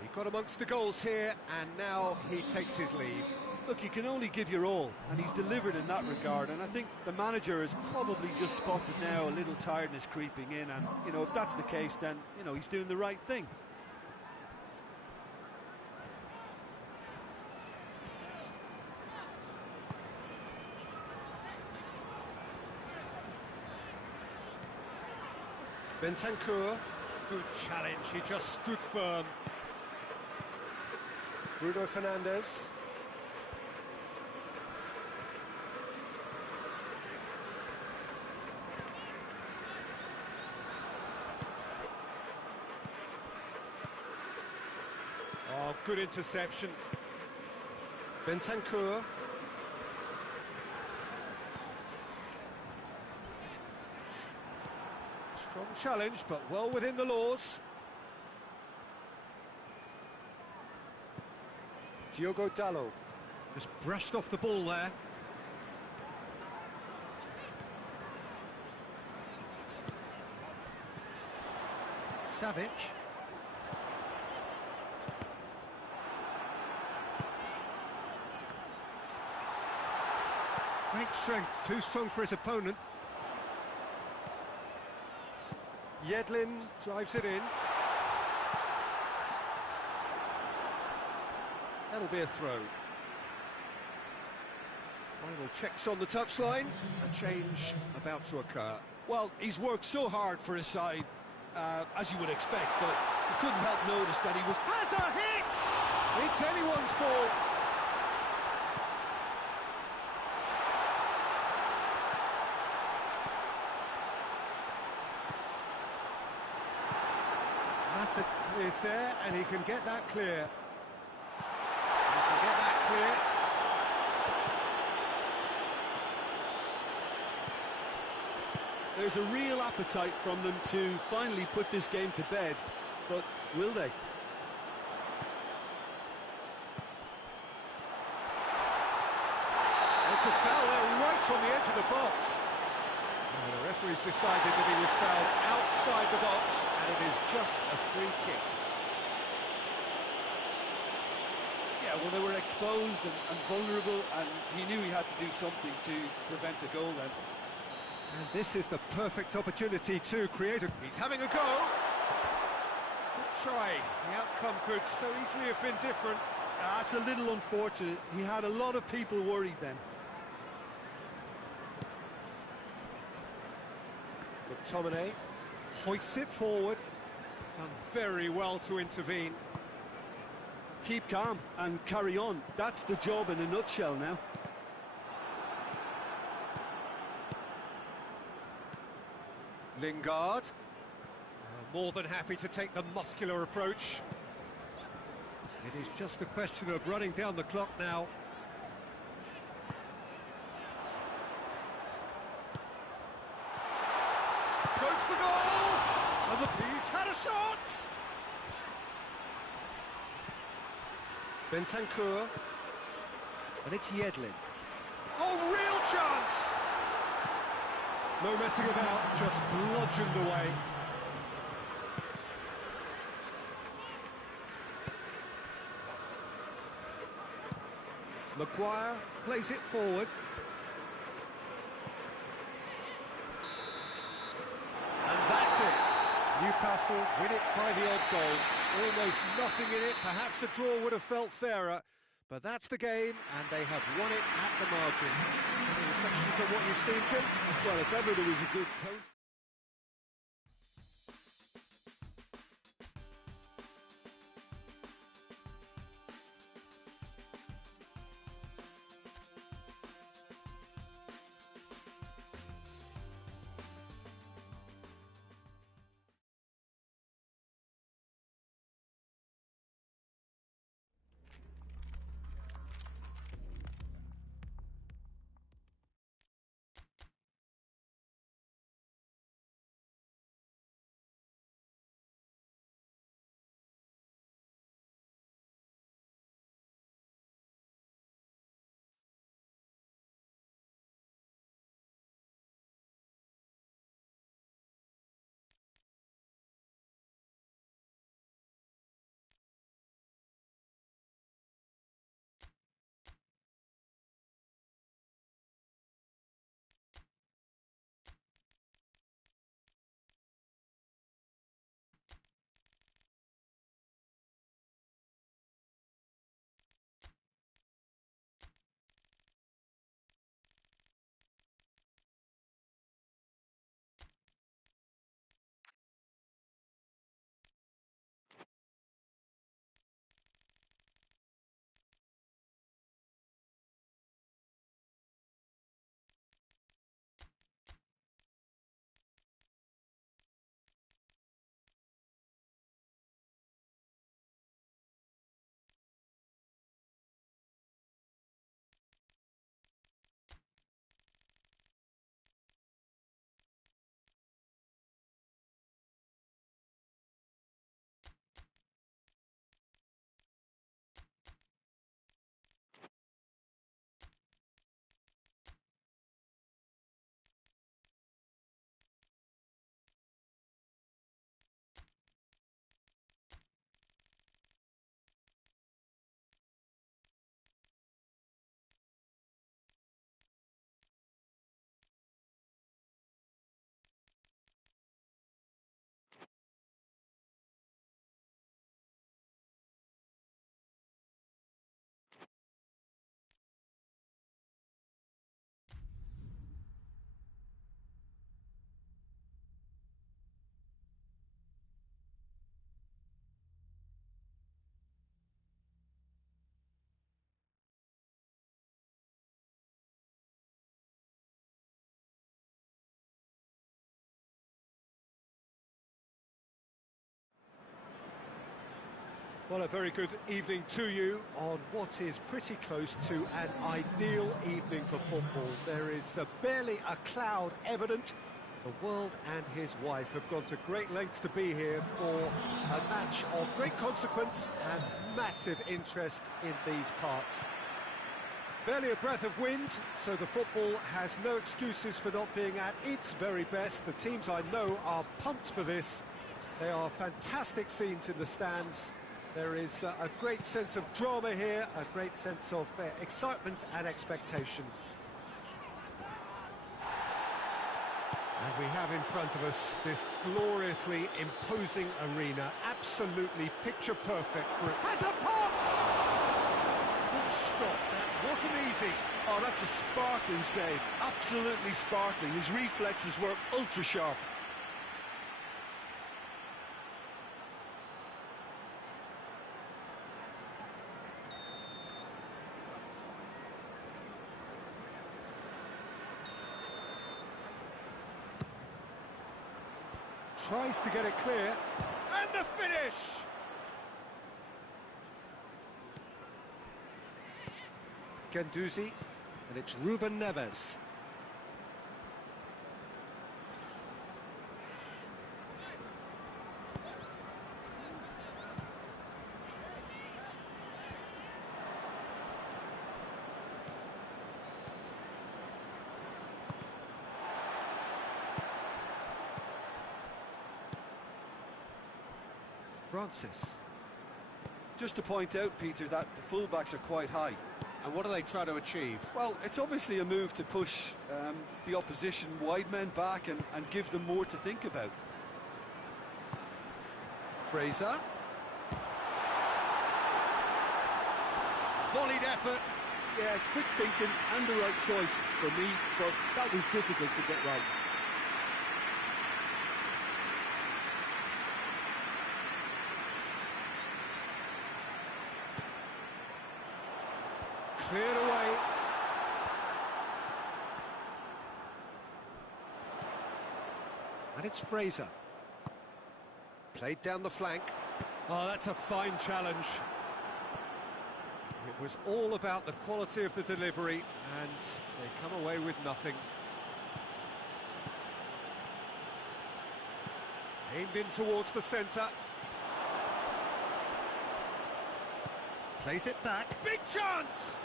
He got amongst the goals here, and now he takes his leave. Look, you can only give your all, and he's delivered in that regard, and I think the manager has probably just spotted now a little tiredness creeping in, and, you know, if that's the case, then, you know, he's doing the right thing. Bentancur, good challenge, he just stood firm. Bruno Fernandes. Oh, good interception. Bentancur. Strong challenge, but well within the laws. Diogo Dalot. Just brushed off the ball there. Savic. Great strength, too strong for his opponent. Yedlin. Drives it in. That'll be a throw. Final checks on the touchline. A change about to occur. Well, he's worked so hard for his side, as you would expect, but you couldn't help notice that he was... Has a hit! It's anyone's ball. Mata is there, and he can get that clear. He can get that clear. There's a real appetite from them to finally put this game to bed, but will they? It's a foul there, right on the edge of the box. The referee's decided that he was fouled outside the box, and it is just a free kick. Yeah, well, they were exposed and vulnerable, and he knew he had to do something to prevent a goal then. And this is the perfect opportunity to create a... He's having a go. Good try. The outcome could so easily have been different. That's a little unfortunate. He had a lot of people worried then. McTominay. Hoists it forward. Done very well to intervene. Keep calm and carry on. That's the job in a nutshell now. Lingard. More than happy to take the muscular approach. It is just a question of running down the clock now. Goes for goal! And he's had a shot! Bentancur. And it's Yedlin. Oh, real chance! No messing about, just bludgeoned away. Maguire plays it forward. And that's it. Newcastle win it by the odd goal. Almost nothing in it. Perhaps a draw would have felt fairer. But that's the game, and they have won it at the margin. Any reflections on what you've seen, Jim? Well, if ever there was a good tone... Well, a very good evening to you on what is pretty close to an ideal evening for football. There is barely a cloud evident. The world and his wife have gone to great lengths to be here for a match of great consequence and massive interest in these parts. Barely a breath of wind, so the football has no excuses for not being at its very best. The teams I know are pumped for this. They are fantastic scenes in the stands. There is a great sense of drama here, a great sense of excitement and expectation. And we have in front of us this gloriously imposing arena, absolutely picture perfect for it. Has a pop! Good stop, that wasn't easy. Oh, that's a sparkling save, absolutely sparkling. His reflexes were ultra sharp. Tries to get it clear, and the finish! Guendouzi, and it's Ruben Neves. Francis. Just to point out, Peter, that the fullbacks are quite high. And what do they try to achieve? Well, it's obviously a move to push the opposition wide men back and give them more to think about. Fraser. Volleyed effort. Yeah, quick thinking and the right choice for me, but that was difficult to get right. Cleared away. And it's Fraser. Played down the flank. Oh, that's a fine challenge. It was all about the quality of the delivery, and they come away with nothing. Aimed in towards the centre. Plays it back. Big chance!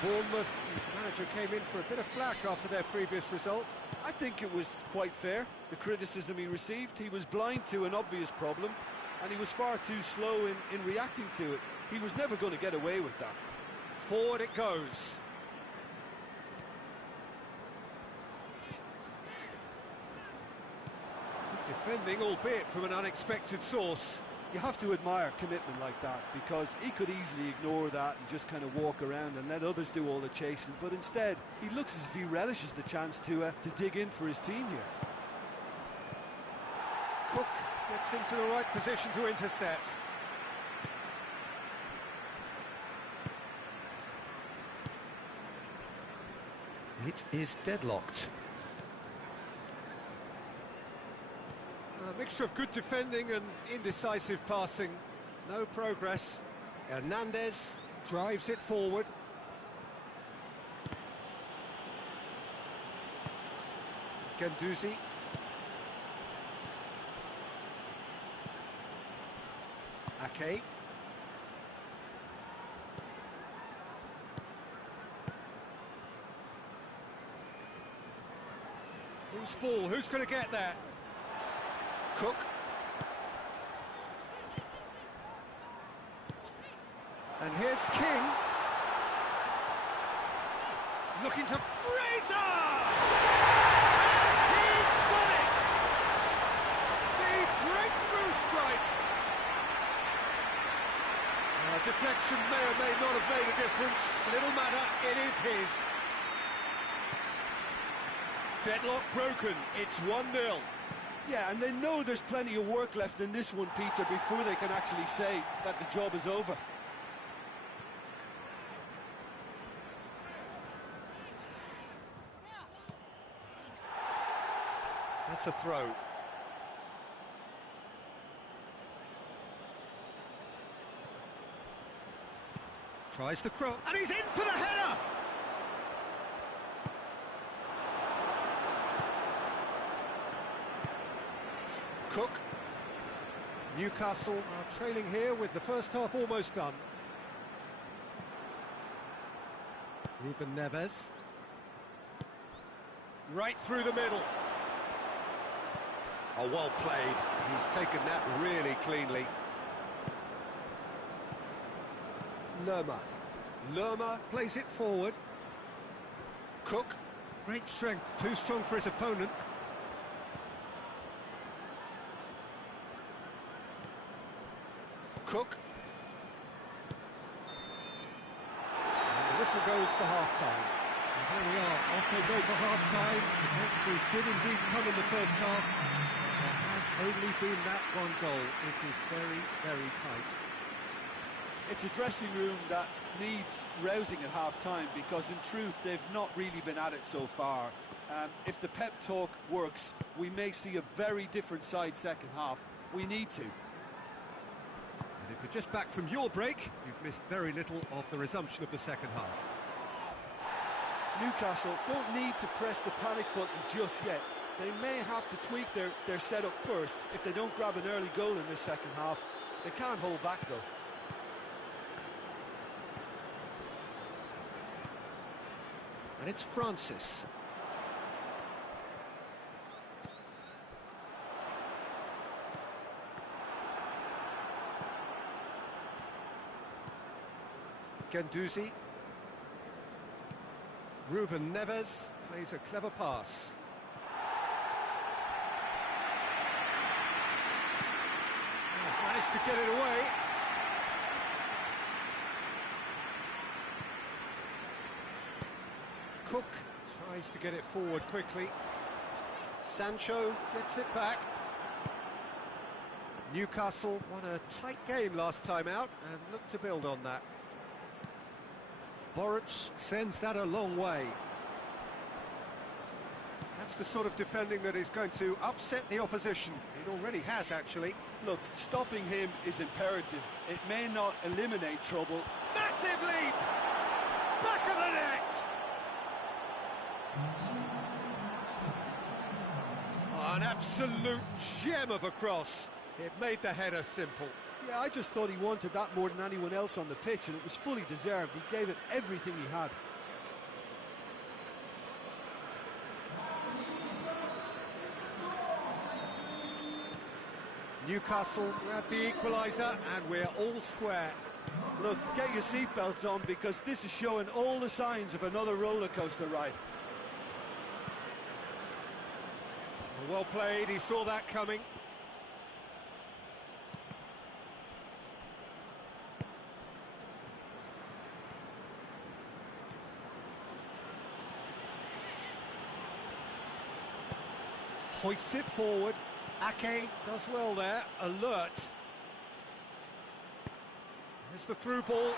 Bournemouth, whose manager came in for a bit of flack after their previous result. I think it was quite fair, the criticism he received. He was blind to an obvious problem, and he was far too slow in reacting to it. He was never going to get away with that. Forward it goes. Good defending, albeit from an unexpected source. You have to admire commitment like that, because he could easily ignore that and just kind of walk around and let others do all the chasing, but instead he looks as if he relishes the chance to dig in for his team here. Cook gets into the right position to intercept. It is deadlocked. A mixture of good defending and indecisive passing. No progress. Hernandez. Drives it forward. Guendouzi. Ake. Who's ball? Who's going to get there? Cook. And here's King. Looking to Fraser! And he's got it! The breakthrough strike! Deflection may or may not have made a difference. Little matter, it is his. Deadlock broken, it's 1-0. Yeah, and they know there's plenty of work left in this one, Peter, before they can actually say that the job is over. That's a throw. Tries the cross, and he's in for the header! Cook. Newcastle are trailing here with the first half almost done. Ruben Neves. Right through the middle. Oh, well played. He's taken that really cleanly. Lerma plays it forward. Cook. Great strength, too strong for his opponent. Cook. And the whistle goes for half-time. And here we are, off they go for half-time. We did indeed come in the first half. There has only been that one goal. It is very, very tight. It's a dressing room that needs rousing at half-time because, in truth, they've not really been at it so far. If the pep talk works, we may see a very different side second half. We need to. And if you're just back from your break, you've missed very little of the resumption of the second half. Newcastle don't need to press the panic button just yet. They may have to tweak their setup first. If they don't grab an early goal in this second half, they can't hold back though. And it's Francis. Ganduzi. Ruben Neves plays a clever pass. Oh, managed to get it away. Cook tries to get it forward quickly. Sancho gets it back. Newcastle won a tight game last time out and look to build on that. Boruc sends that a long way. That's the sort of defending that is going to upset the opposition. It already has, actually. Look, stopping him is imperative. It may not eliminate trouble. Massive leap! Back of the net! Oh, an absolute gem of a cross. It made the header simple. Yeah, I just thought he wanted that more than anyone else on the pitch, and it was fully deserved. He gave it everything he had. Newcastle grab the equaliser, and we're all square. Look, get your seatbelts on because this is showing all the signs of another roller coaster ride. Well played, he saw that coming. Hoists it forward. Ake does well there, alert. There's the through ball.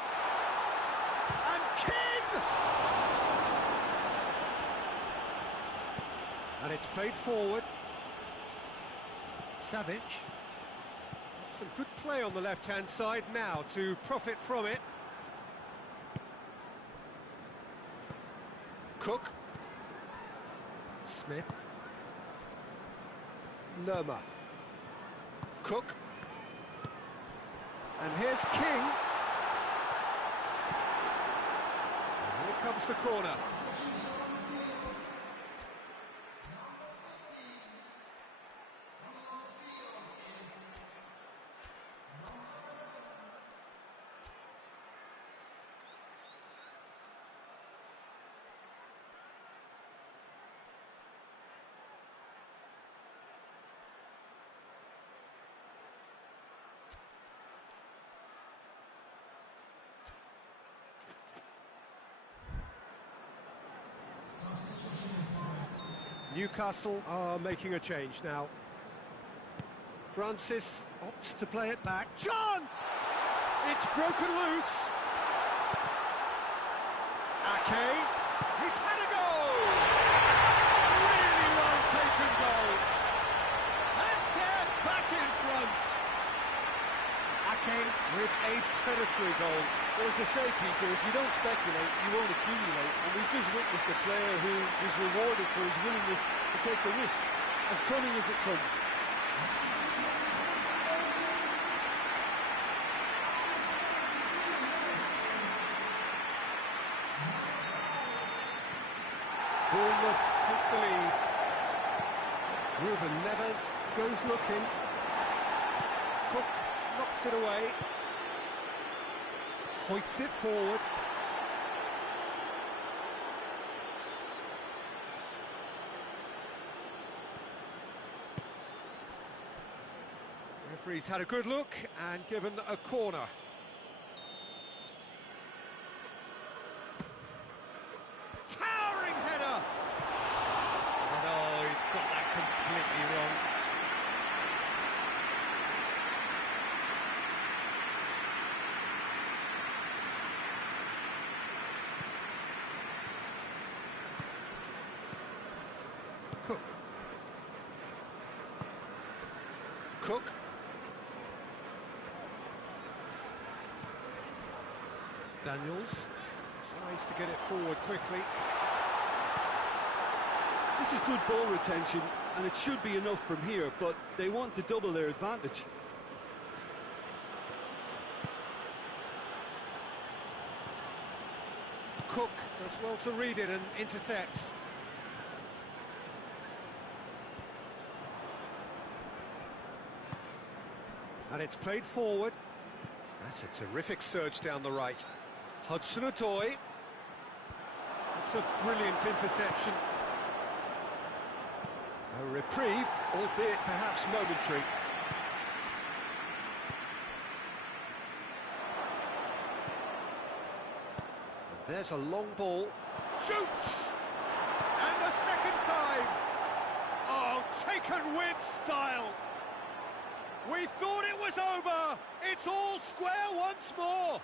And King! And it's played forward. Savic. Some good play on the left-hand side now to profit from it. Cook. Smith. Lerma. Cook. And here's King. And here comes the corner. Newcastle are making a change now. Francis opts to play it back. Chance! It's broken loose. Ake, he's had a goal! Really well taken goal. attacking with a predatory goal. Well, as they say, Peter, if you don't speculate, you won't accumulate. And we've just witnessed a player who was rewarded for his willingness to take the risk, as cunning as it comes. Bournemouth take the lead. Ruben Neves goes looking. Cook knocks it away. Hoists it forward. Referee's had a good look and given a corner. Towering header! And oh, he's got that completely wrong. Cook. Daniels tries to get it forward quickly. This is good ball retention, and it should be enough from here, but they want to double their advantage. Cook does well to read it and intercepts. And it's played forward. That's a terrific surge down the right. Hudson-Odoi. It's a brilliant interception. A reprieve, albeit perhaps momentary. And there's a long ball. Shoots! And the second time! Oh, taken with style! We thought it was over! It's all square once more!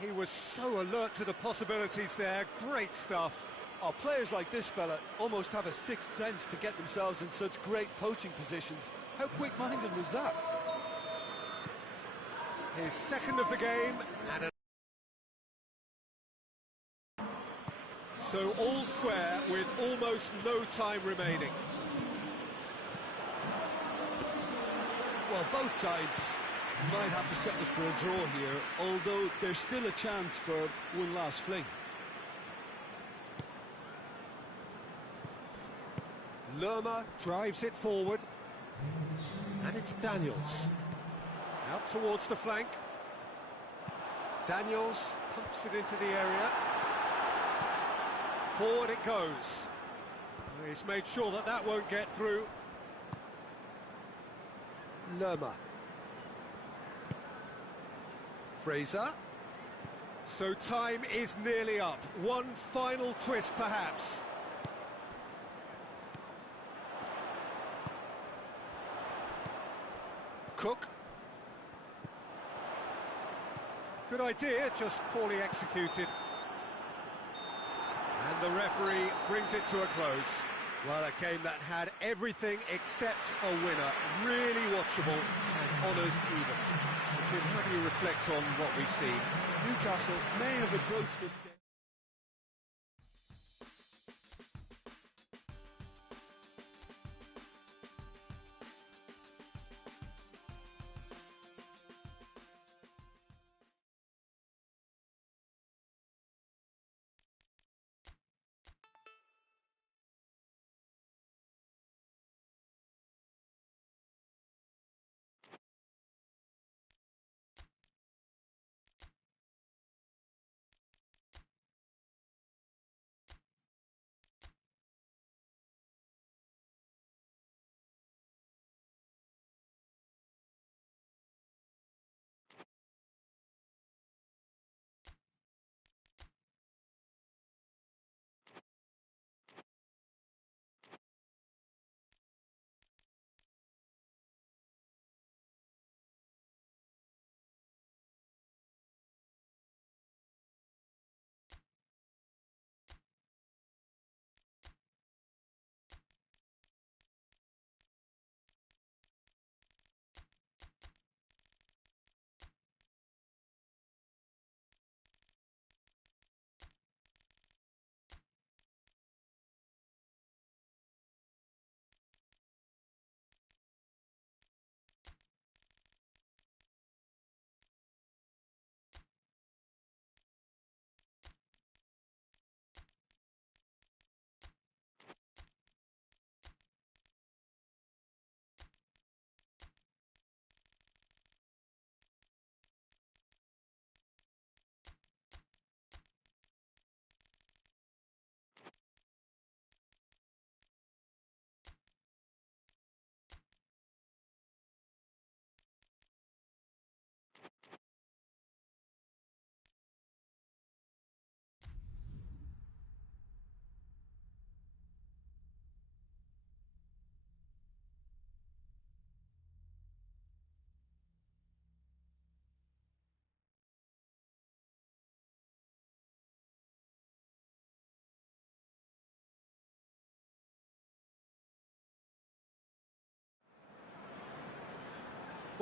He was so alert to the possibilities there. Great stuff. Oh, players like this fella almost have a sixth sense to get themselves in such great poaching positions. How quick-minded was that? His second of the game, and so all square with almost no time remaining. Well, both sides might have to settle for a draw here, although there's still a chance for one last fling. Lerma drives it forward, and it's Daniels. Out towards the flank. Daniels pumps it into the area. Forward it goes. He's made sure that that won't get through. Lerma. Fraser. So time is nearly up. One final twist, perhaps. Cook. Good idea, just poorly executed. And the referee brings it to a close. Well, a game that had everything except a winner. Really watchable and honours even. Jim, how do you reflect on what we've seen? Newcastle may have approached this game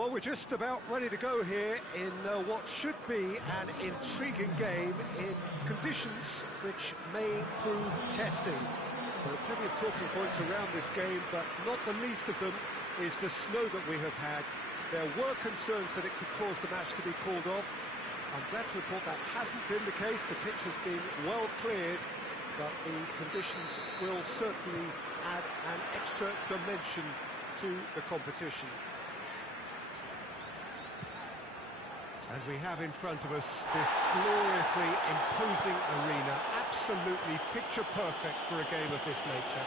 Well, we're just about ready to go here in what should be an intriguing game in conditions which may prove testing. There are plenty of talking points around this game, but not the least of them is the snow that we have had. There were concerns that it could cause the match to be called off. I'm glad to report that hasn't been the case. The pitch has been well cleared, but the conditions will certainly add an extra dimension to the competition. And we have in front of us this gloriously imposing arena, absolutely picture perfect for a game of this nature.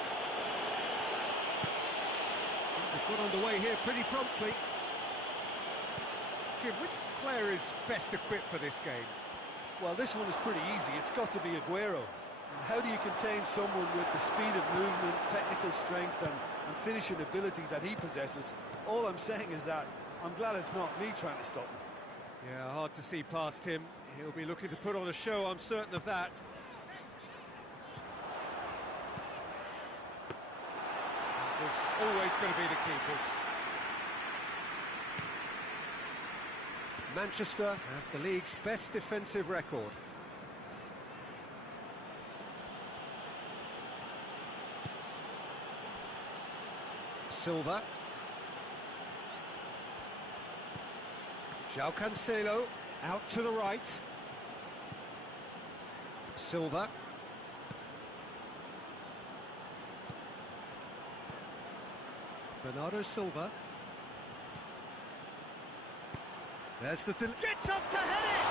They've got underway here pretty promptly. Jim, which player is best equipped for this game? Well, this one is pretty easy. It's got to be Aguero. How do you contain someone with the speed of movement, technical strength and finishing ability that he possesses? All I'm saying is that I'm glad it's not me trying to stop him. Yeah, hard to see past him. He'll be looking to put on a show, I'm certain of that. It's always going to be the keepers. Manchester have the league's best defensive record. Silva. João Cancelo out to the right. Silva. Bernardo Silva. There's the... Gets up to head it!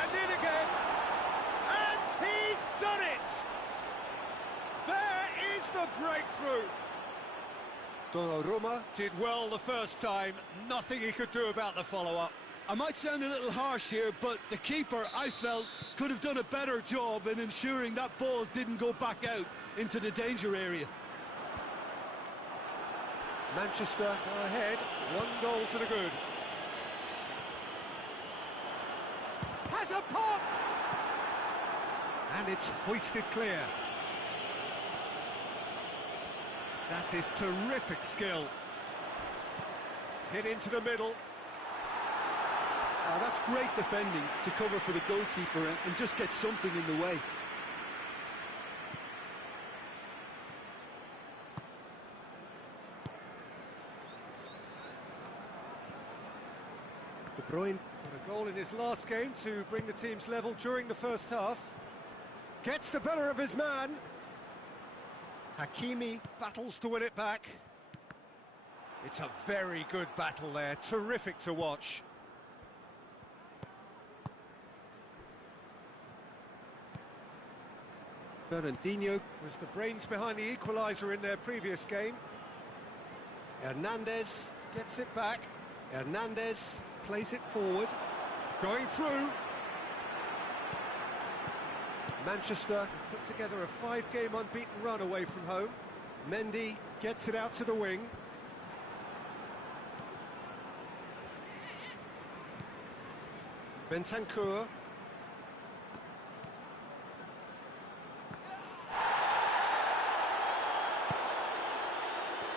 And in again! And he's done it! There is the breakthrough! Donnarumma did well the first time, nothing he could do about the follow-up. I might sound a little harsh here, but the keeper, I felt, could have done a better job in ensuring that ball didn't go back out into the danger area. Manchester go ahead, 1 goal to the good. Has a pop! And it's hoisted clear. That is terrific skill. Hit into the middle. That's great defending to cover for the goalkeeper and just get something in the way. De Bruyne got a goal in his last game to bring the teams level during the first half. Gets the better of his man. Hakimi battles to win it back. It's a very good battle there, terrific to watch. Fernandinho was the brains behind the equaliser in their previous game. Hernandez gets it back. Hernandez plays it forward. Going through. Manchester have put together a 5-game unbeaten run away from home. Mendy gets it out to the wing. Bentancur.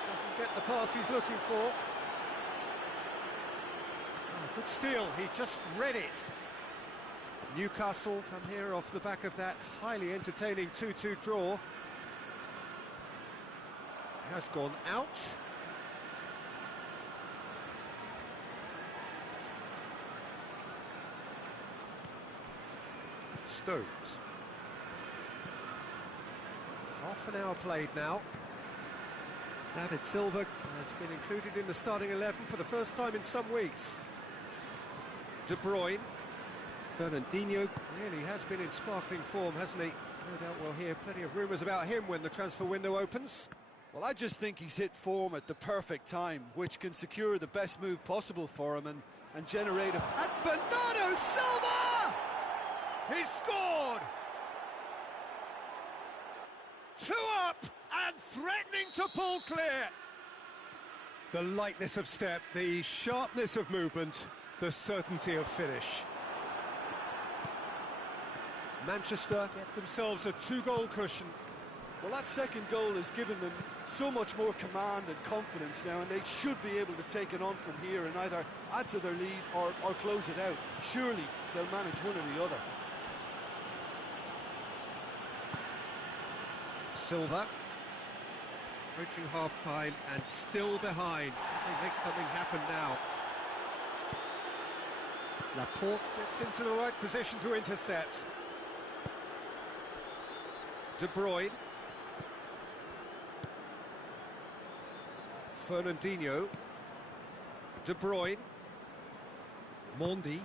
Doesn't get the pass he's looking for. Oh, good steal, he just read it. Newcastle come here off the back of that highly entertaining 2-2 draw. Has gone out. Stones. Half an hour played now. David Silva has been included in the starting 11 for the first time in some weeks. De Bruyne. Fernandinho really has been in sparkling form, hasn't he? No doubt we'll hear plenty of rumours about him when the transfer window opens. Well, I just think he's hit form at the perfect time, which can secure the best move possible for him and generate a... And Bernardo Silva! He's scored! 2 up and threatening to pull clear. The lightness of step, the sharpness of movement, the certainty of finish. Manchester get themselves a 2-goal cushion. Well, that second goal has given them so much more command and confidence now, and they should be able to take it on from here and either add to their lead or close it out. Surely they'll manage one or the other. Silva. Approaching half-time and still behind. They make something happen now. Laporte gets into the right position to intercept. De Bruyne. Fernandinho. De Bruyne. Mondi.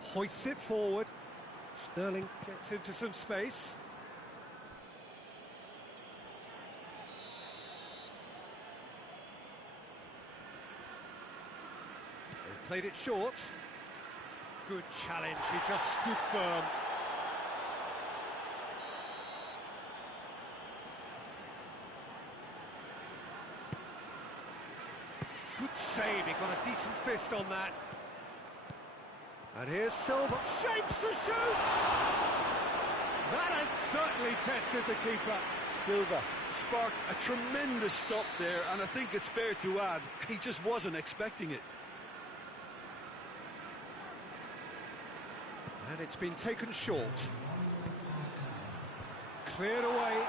Hoists it forward. Sterling gets into some space. They've played it short. Good challenge, he just stood firm. Good save, he got a decent fist on that. And here's Silva, shapes to shoot! That has certainly tested the keeper. Silva sparked a tremendous stop there, and I think it's fair to add, he just wasn't expecting it. And it's been taken short. Cleared away.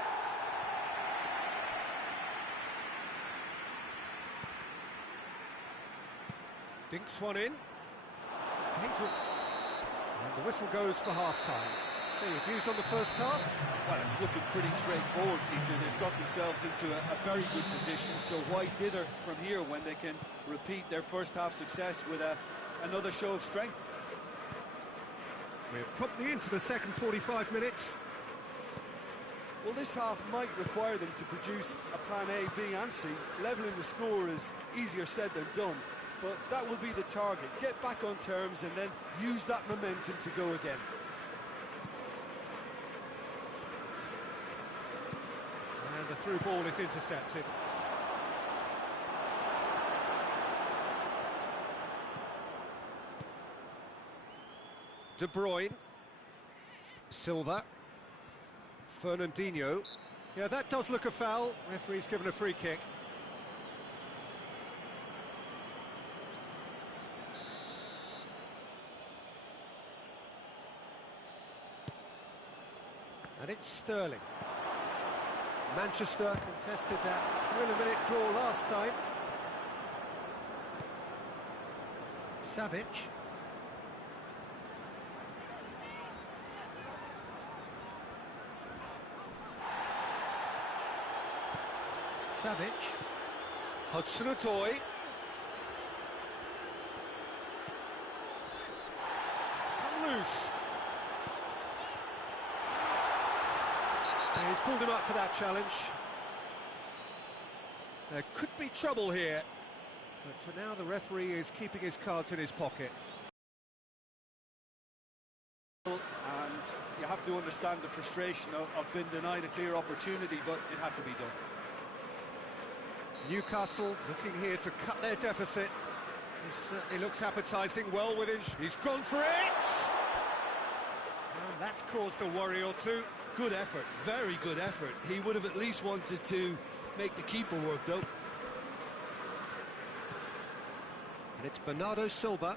Dinks one in. Dangerous. And the whistle goes for half-time. So your views on the first half? Well, it's looking pretty straightforward, Peter. They've got themselves into a very good position, so why dither from here when they can repeat their first half success with another show of strength? We're promptly into the second 45 minutes. Well, this half might require them to produce a plan A, B and C. Levelling the score is easier said than done, but that will be the target. Get back on terms and then use that momentum to go again. And the through ball is intercepted. De Bruyne. Silva. Fernandinho. Yeah, that does look a foul. Referee's given a free kick. And it's Sterling. Manchester contested that thriller-minute draw last time. Savic. Savic. Hudson-Odoi. It's come loose. And he's pulled him up for that challenge. There could be trouble here, but for now the referee is keeping his cards in his pocket. And you have to understand the frustration of being denied a clear opportunity, but it had to be done. Newcastle looking here to cut their deficit. He certainly looks appetising, well within... He's gone for it! And that's caused a worry or two. Good effort, very good effort. He would have at least wanted to make the keeper work, though. And it's Bernardo Silva.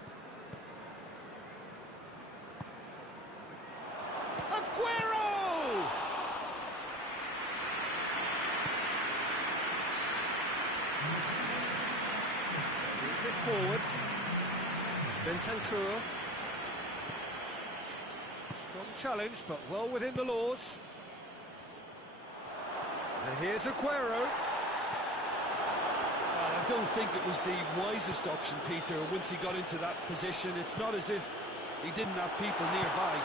Aguero! Moves it forward. Bentancur. Strong challenge, but well within the laws. And here's Aguero. Well, I don't think it was the wisest option, Peter, once he got into that position. It's not as if he didn't have people nearby.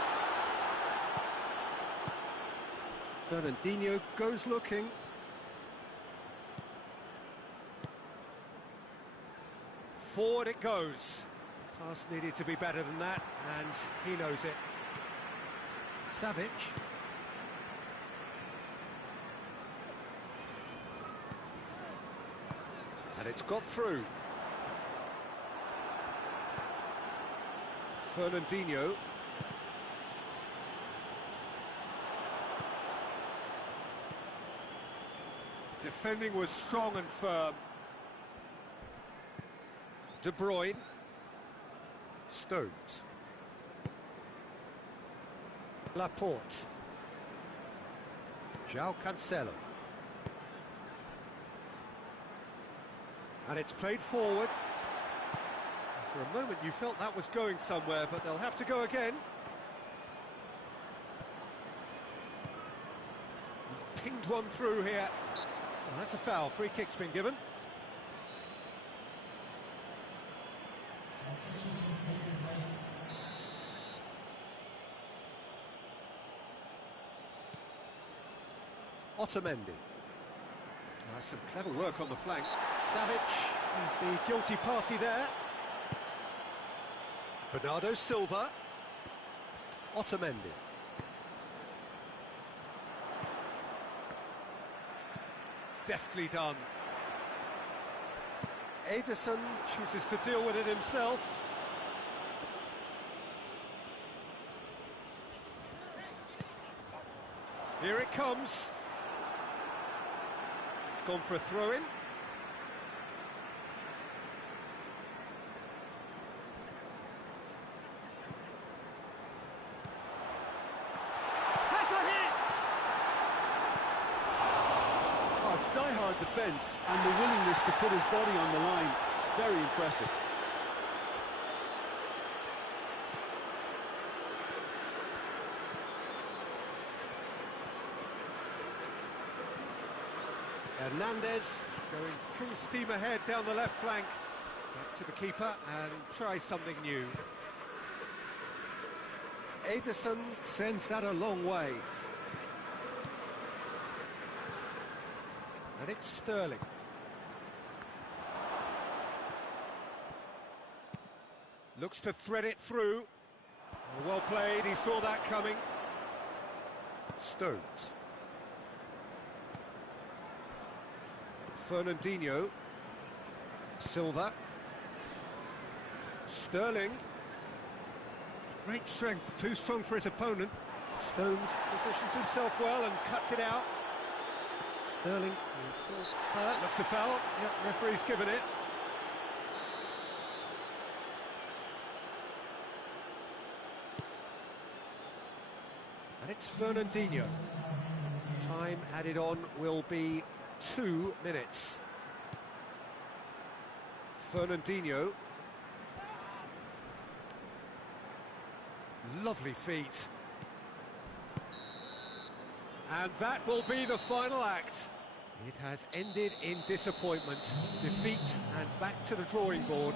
Fernandinho goes looking. Forward it goes. Pass needed to be better than that, and he knows it. Savic. And it's got through. Fernandinho. Defending was strong and firm. De Bruyne. Stones. Laporte. João Cancelo. And it's played forward. For a moment you felt that was going somewhere, but they'll have to go again. He's pinged one through here. Oh, that's a foul. Free kick's been given. Otamendi. That's some clever work on the flank. Savic is the guilty party there. Bernardo Silva. Otamendi. Deftly done. Ederson chooses to deal with it himself. Here it comes. It's gone for a throw-in. Has a hit! Oh, it's die-hard defence and the willingness to put his body on the line. Very impressive. Hernandez going full steam ahead down the left flank. Back to the keeper and try something new. Ederson sends that a long way. And it's Sterling. Looks to thread it through. Well played, he saw that coming. Stones. Fernandinho. Silva. Sterling. Great strength, too strong for his opponent. Stones positions himself well and cuts it out. Sterling still looks a foul. Yep, referee's given it. And it's Fernandinho. Time added on will be 2 minutes. Fernandinho. Lovely feet. And that will be the final act. It has ended in disappointment, defeat, and back to the drawing board.